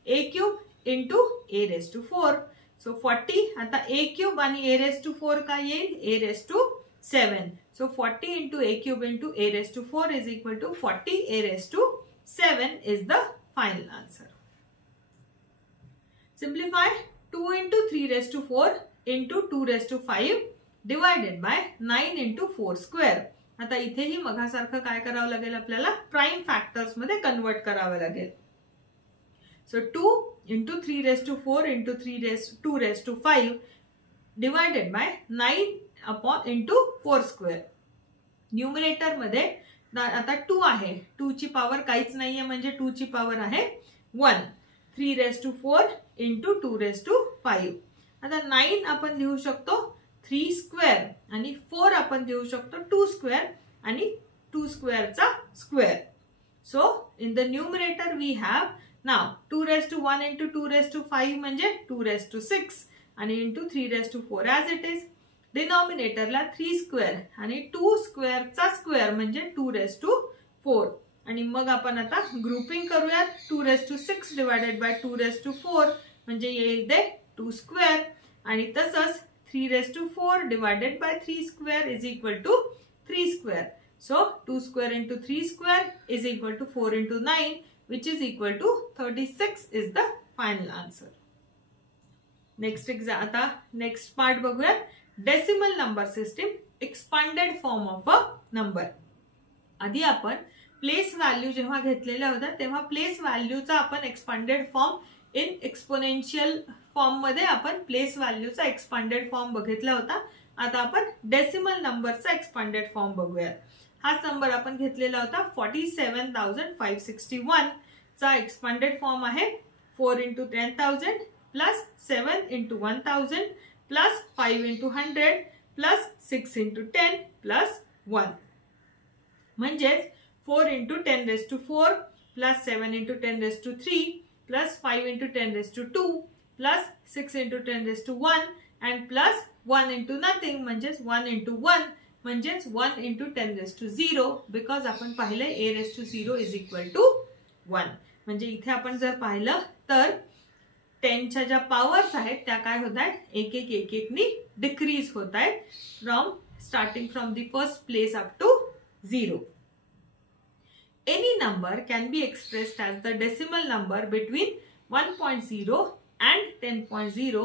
a cube into a raised to 4. So 40, आता a cube आणि a raised to 4 काय येईल, a raised to 7. So 40 into a cube into a raised to 4 is equal to 40 a raised to 7 is the final answer. Simplify 2 into 3 raised to 4 into 2 raised to 5 divided by 9 into 4 square. आता इथेही मगासारखं काय करावं लागेल, आपल्याला prime factors मध्ये convert करावं लागेल. So 2 into 3 raised to 4 into 2 raised to 5 divided by 9 upon into 4 square. Numerator मध्ये आता 2 आहे, 2 ची पॉवर काहीच नाहीये म्हणजे 2 ची पॉवर आहे 1. 3 raised to 4 into 2 raised to 5. आता 9 आपण लिहू शकतो 3 स्क्वेअर आणि 4 आपण लिहू शकतो 2 स्क्वेअर आणि 2 स्क्वेअरचा square. So in the numerator we have now 2 raised to 1 into 2 raised to 5 म्हणजे 2 raised to 6 आणि into 3 raised to 4 as it is. डिनॉमिनेटरला 3 square आणि 2 स्क्वेअरचा स्क्वेअर म्हणजे 2 raised to 4 आणि मग आपण आता ग्रुपिंग करूयात. 2 raised to 6 divided by 2 raised to 4 म्हणजे येईल ते 2 स्क्वेअर आणि तसंच 3 raised to 4 divided by 3 square is equal to 3 square. So 2 square into 3 square is equal to 4 into 9 which is equal to 36 is the final answer. आता next part बघूयात. Decimal number system, expanded form of a number. आधी आपण place value जेव्हा घेतलेल्या होत्या तेव्हा place व्हॅल्यूचा आपण expanded form in exponential form मध्ये आपण प्लेस व्हॅल्यूचा एक्सपांडेड फॉर्म बघितला होता. आता आपण डेसिमल नंबरचा एक्सपांडेड फॉर्म बघूया. हाच नंबर आपण घेतलेला होता 47,561 चा एक्सपांडेड फॉर्म आहे 4 into 10,000 plus 7 into 1,000 plus 5 into 100 plus 6 into 10 plus 1 म्हणजेच 4 into 10 raised to 4 plus 7 into 10 raised to 3 plus 5 into 10 raised to 2 plus 6 into 10 raised to 1 and plus 1 into nothing म्हणजेच 1 into 1 म्हणजेच 1 into 10 raised to 0 because आपण पाहिले a raised to 0 is equal to 1. म्हणजे इथे आपण जर पाहिलं तर 10च्या ज्या पॉवर्स आहेत त्या काय होत आहेत एक नी डिक्रीज होत आहेत starting from the first place up to 0. Any number can be expressed as the decimal number between 1.0 and 10.0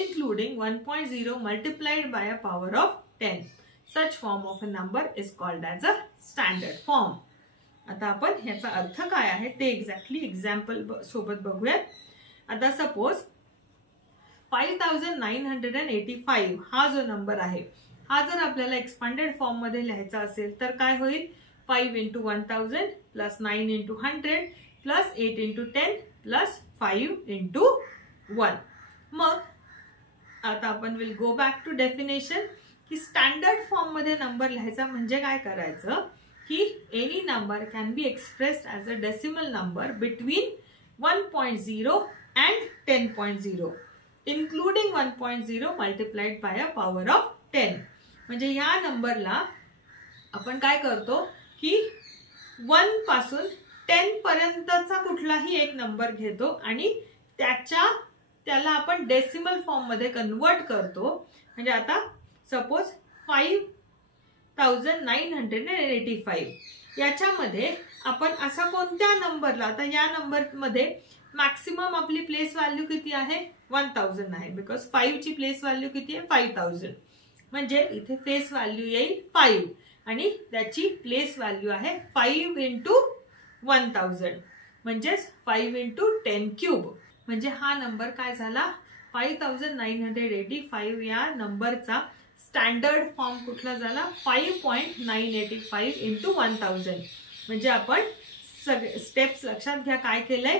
including 1.0 multiplied by a power of 10. Such form of a number is called as a standard form. आता आपण ह्याचा अर्थ काय आहे ते exactly example सोबत बघूयात. आता सपोज 5985 हा जो नंबर आहे हा जर आपल्याला एक्सपांडेड फॉर्म मध्ये लिहायचा असेल तर काय होईल 5 into 1000 plus 9 into 100 plus 8 into 10 plus 5 into 1. मग आता आपण will go back to definition की स्टँडर्ड फॉर्म मध्ये नंबर लिहायचा म्हणजे काय करायचं की any number can be expressed as a decimal number between 1.0 and 10.0 including 1.0 multiplied by a power of 10. म्हणजे या नंबरला आपण काय करतो की 1 पासून 10 पर्यंतचा कुठलाही एक नंबर घेतो आणि त्याला आपण डेसिमल फॉर्म मध्ये कन्वर्ट करतो. म्हणजे आता सपोज 5985 याच्यामध्ये आपण असा कोणत्या नंबरला आता या नंबर मध्ये मॅक्सिमम आपली प्लेस व्हॅल्यू किती आहे 1000 आहे बिकॉज 5 ची प्लेस व्हॅल्यू किती आहे 5000 म्हणजे इथे फेस व्हॅल्यू येईल 5 आणि त्याची प्लेस व्हॅल्यू आहे 5 into 1000 म्हणजेच 5 into 10 क्यूब. म्हणजे हा नंबर काय झाला 5985 या नंबरचा स्टँडर्ड फॉर्म कुठला झाला 5.985 into 1000. म्हणजे आपण स्टेप्स लक्षात घ्या. काय केलंय,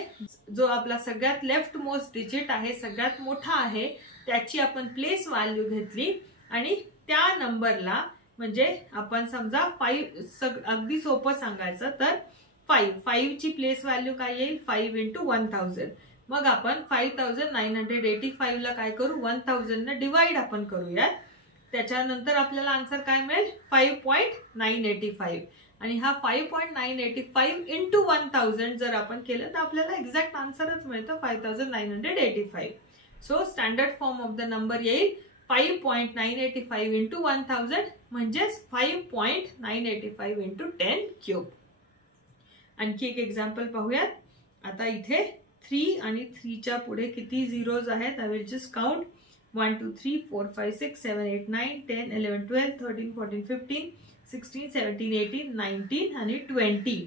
जो आपला सगळ्यात लेफ्ट मोस्ट डिजिट आहे, सगळ्यात मोठा आहे, त्याची आपण प्लेस व्हॅल्यू घेतली आणि त्या नंबरला म्हणजे आपण समजा 5, अगदी सोपं सांगायचं तर 5 ची प्लेस व्हॅल्यू काय येईल, 5 × 1000. मग आपण 5985 ला काय करू, 1000 ने डिवाइड आपण करूयात. त्याच्यानंतर आपल्याला आन्सर काय मिळेल, 5.985. आणि हा 5.985 × 1000 जर आपण केलं तर आपल्याला एक्झॅक्ट आन्सरच मिळतं 5985. So standard form of the number येईल 5.985 × 1000 म्हणजेच 5.985 × 10³ आणखी एक एक्झाम्पल पाहूयात. आता इथे 3 आणि 3 च्या पुढे किती झिरोज आहेत, आय विल जस्ट काउंट. 1 2 3 4 5 6 7 8 9 10 11 12 13 14 15 16 17 18 19 आणि 20.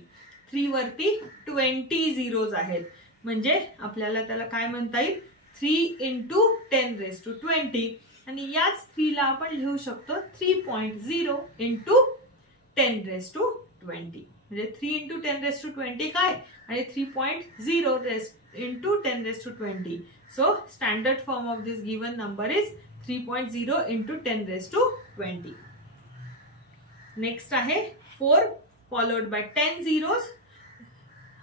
3 वरती 20 झिरोज आहेत म्हणजे आपल्याला त्याला काय म्हणता येईल, 3 × 10⁻20. आणि याच 3 ला आपण लिहू शकतो 3.0 × 10⁻20. म्हणजे 3 × 10⁻20 काय आणि 3.0 × 10⁻20. So standard form of this given number is 3.0 × 10⁻20. Next आहे 4 followed by 10 zeros.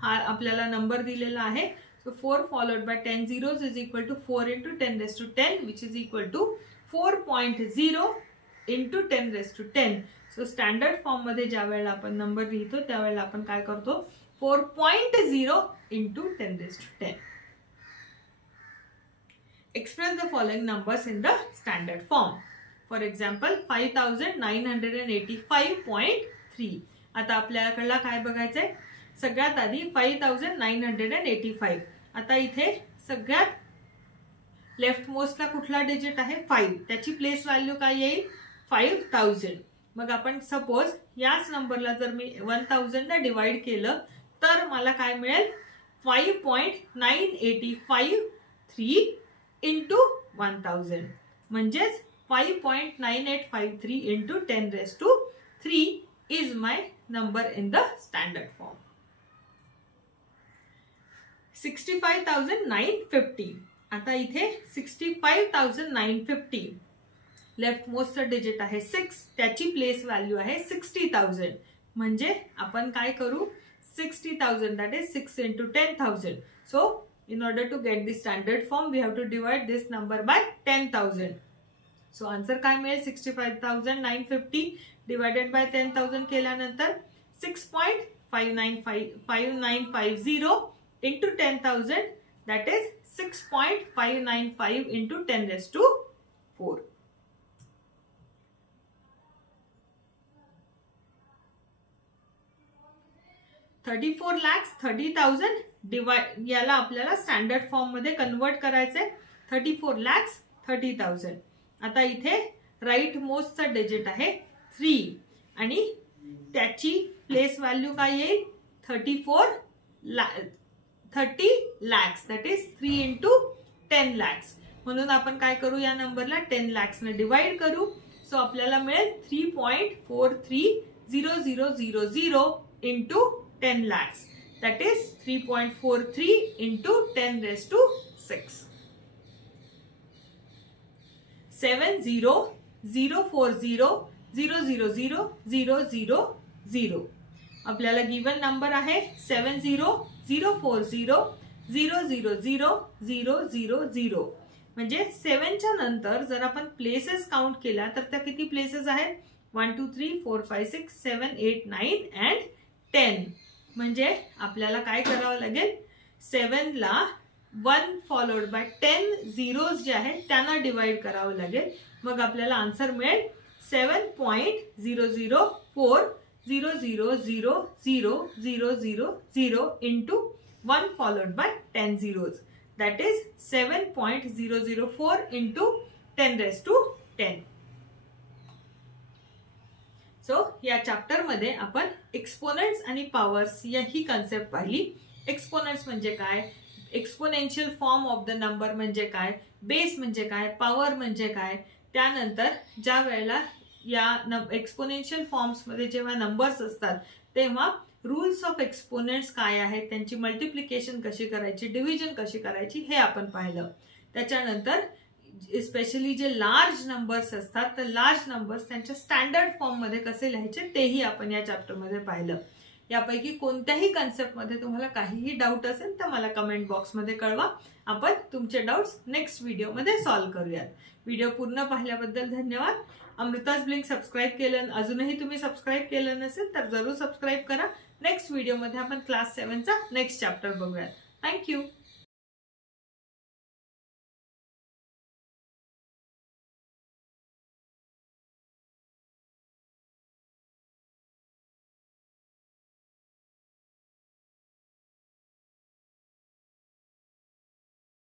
हा आपल्याला नंबर दिलेला आहे. So 4 followed by 10 zeros is equal to 4 × 10⁻10 which is equal to 4.0 × 10⁻10. So standard form मध्ये ज्या वेळेला आपण नंबर लिहितो त्यावेळेला आपण काय करतो, 4.0 × 10⁻10. Express the following numbers in the standard form. For example, 5985.3. आता आपल्याकडला काय बघायचंय, सगळ्यात आधी 5985. आता इथे सगळ्यात लेफ्ट मोस्टला कुठला डिजिट आहे, 5. त्याची प्लेस व्हॅल्यू काय येईल, 5000. मग आपण सपोज याच नंबरला जर मी 1000 ने डिवाइड केलं तर मला काय मिळेल, 5.9853 × 1000 म्हणजेच 5.9853 × 10⁻3 is my number in the standard form. 65,950. आता इथे 65,950 लेफ्ट मोस्ट डिजिट आहे 6, त्याची प्लेस व्हॅल्यू आहे 60,000. म्हणजे आपण काय करू, 60,000 that is 6 × 10,000. So in order to get the standard form we have to divide this number by 10,000. So answer काय मिळेल, 65,950 divided by 10,000 केल्यानंतर 6.5950 × 10,000 that is 6.595 × 10⁻4. $34,30,000 डिवाइड, याला आपल्याला स्टँडर्ड फॉर्म मध्ये कन्वर्ट करायचंय. 34,30,000. आता इथे राईट मोस्टचा डिजिट आहे 3 आणि त्याची प्लेस व्हॅल्यू काय येईल, 30 lakhs that is 3 × 10 lakhs. म्हणून आपण काय करू, या नंबरला 10 lakhs ने डिवाइड करू. सो आपल्याला मिळेल 3.430000 × 10 lakhs. That is 3.43 × 10⁻6. 70,040,000,000. आपल्याला गिवन नंबर आहे 70,040,000,000. म्हणजे 7 च्या नंतर जर आपण प्लेसेस काउंट केला तर त्या किती प्लेसेस आहेत, 1 2 3 4 5 6 7 8 9 and 10. म्हणजे आपल्याला काय करावं लागेल, 7 ला 1 फॉलोड बाय 10 झिरोज जे आहेत त्यांना डिवाइड करावं लागेल. मग आपल्याला आन्सर मिळेल 7.004000000 into 1 followed by 10 zeros. That is 7.004 into 10⁻10. So या चॅप्टर मध्ये आपण एक्सपोनेंट्स आणि पॉवर्स या ही कन्सेप्ट पाहिली. एक्सपोनेंट्स म्हणजे काय, exponential form of the number म्हणजे काय, बेस म्हणजे काय, पॉवर म्हणजे काय. त्यानंतर ज्या वेळेला या एक्सपोनेन्शियल फॉर्म्स मध्ये जेव्हा नंबर्स असतात तेव्हा रूल्स ऑफ एक्सपोनेंट्स काय आहेत, त्यांची मल्टिप्लिकेशन कशी करायची, डिव्हिजन कशी करायची हे आपण पाहिलं. त्याच्यानंतर स्पेशली जे लार्ज नंबर्स असतात तर लार्ज नंबर्स त्यांच्या स्टँडर्ड फॉर्म मध्ये कसे लिहायचे तेही आपण या चॅप्टर मध्ये पाहिलं. यापैकी कोणत्याही कन्सेप्ट मध्ये तुम्हाला काहीही डाऊट असेल तर मला कमेंट बॉक्स मध्ये कळवा. आपण तुमचे डाऊट्स नेक्स्ट व्हिडिओ मध्ये सॉल्व्ह करूयात. व्हिडिओ पूर्ण पाहिल्याबद्दल धन्यवाद. अमृताज ब्लिंक सबस्क्राईब केलं, अजूनही तुम्ही सबस्क्राईब केलं नसेल तर जरूर सबस्क्राईब करा. नेक्स्ट व्हिडिओ मध्ये आपण क्लास 7 चा नेक्स्ट चॅप्टर बघूयात. थँक्यू.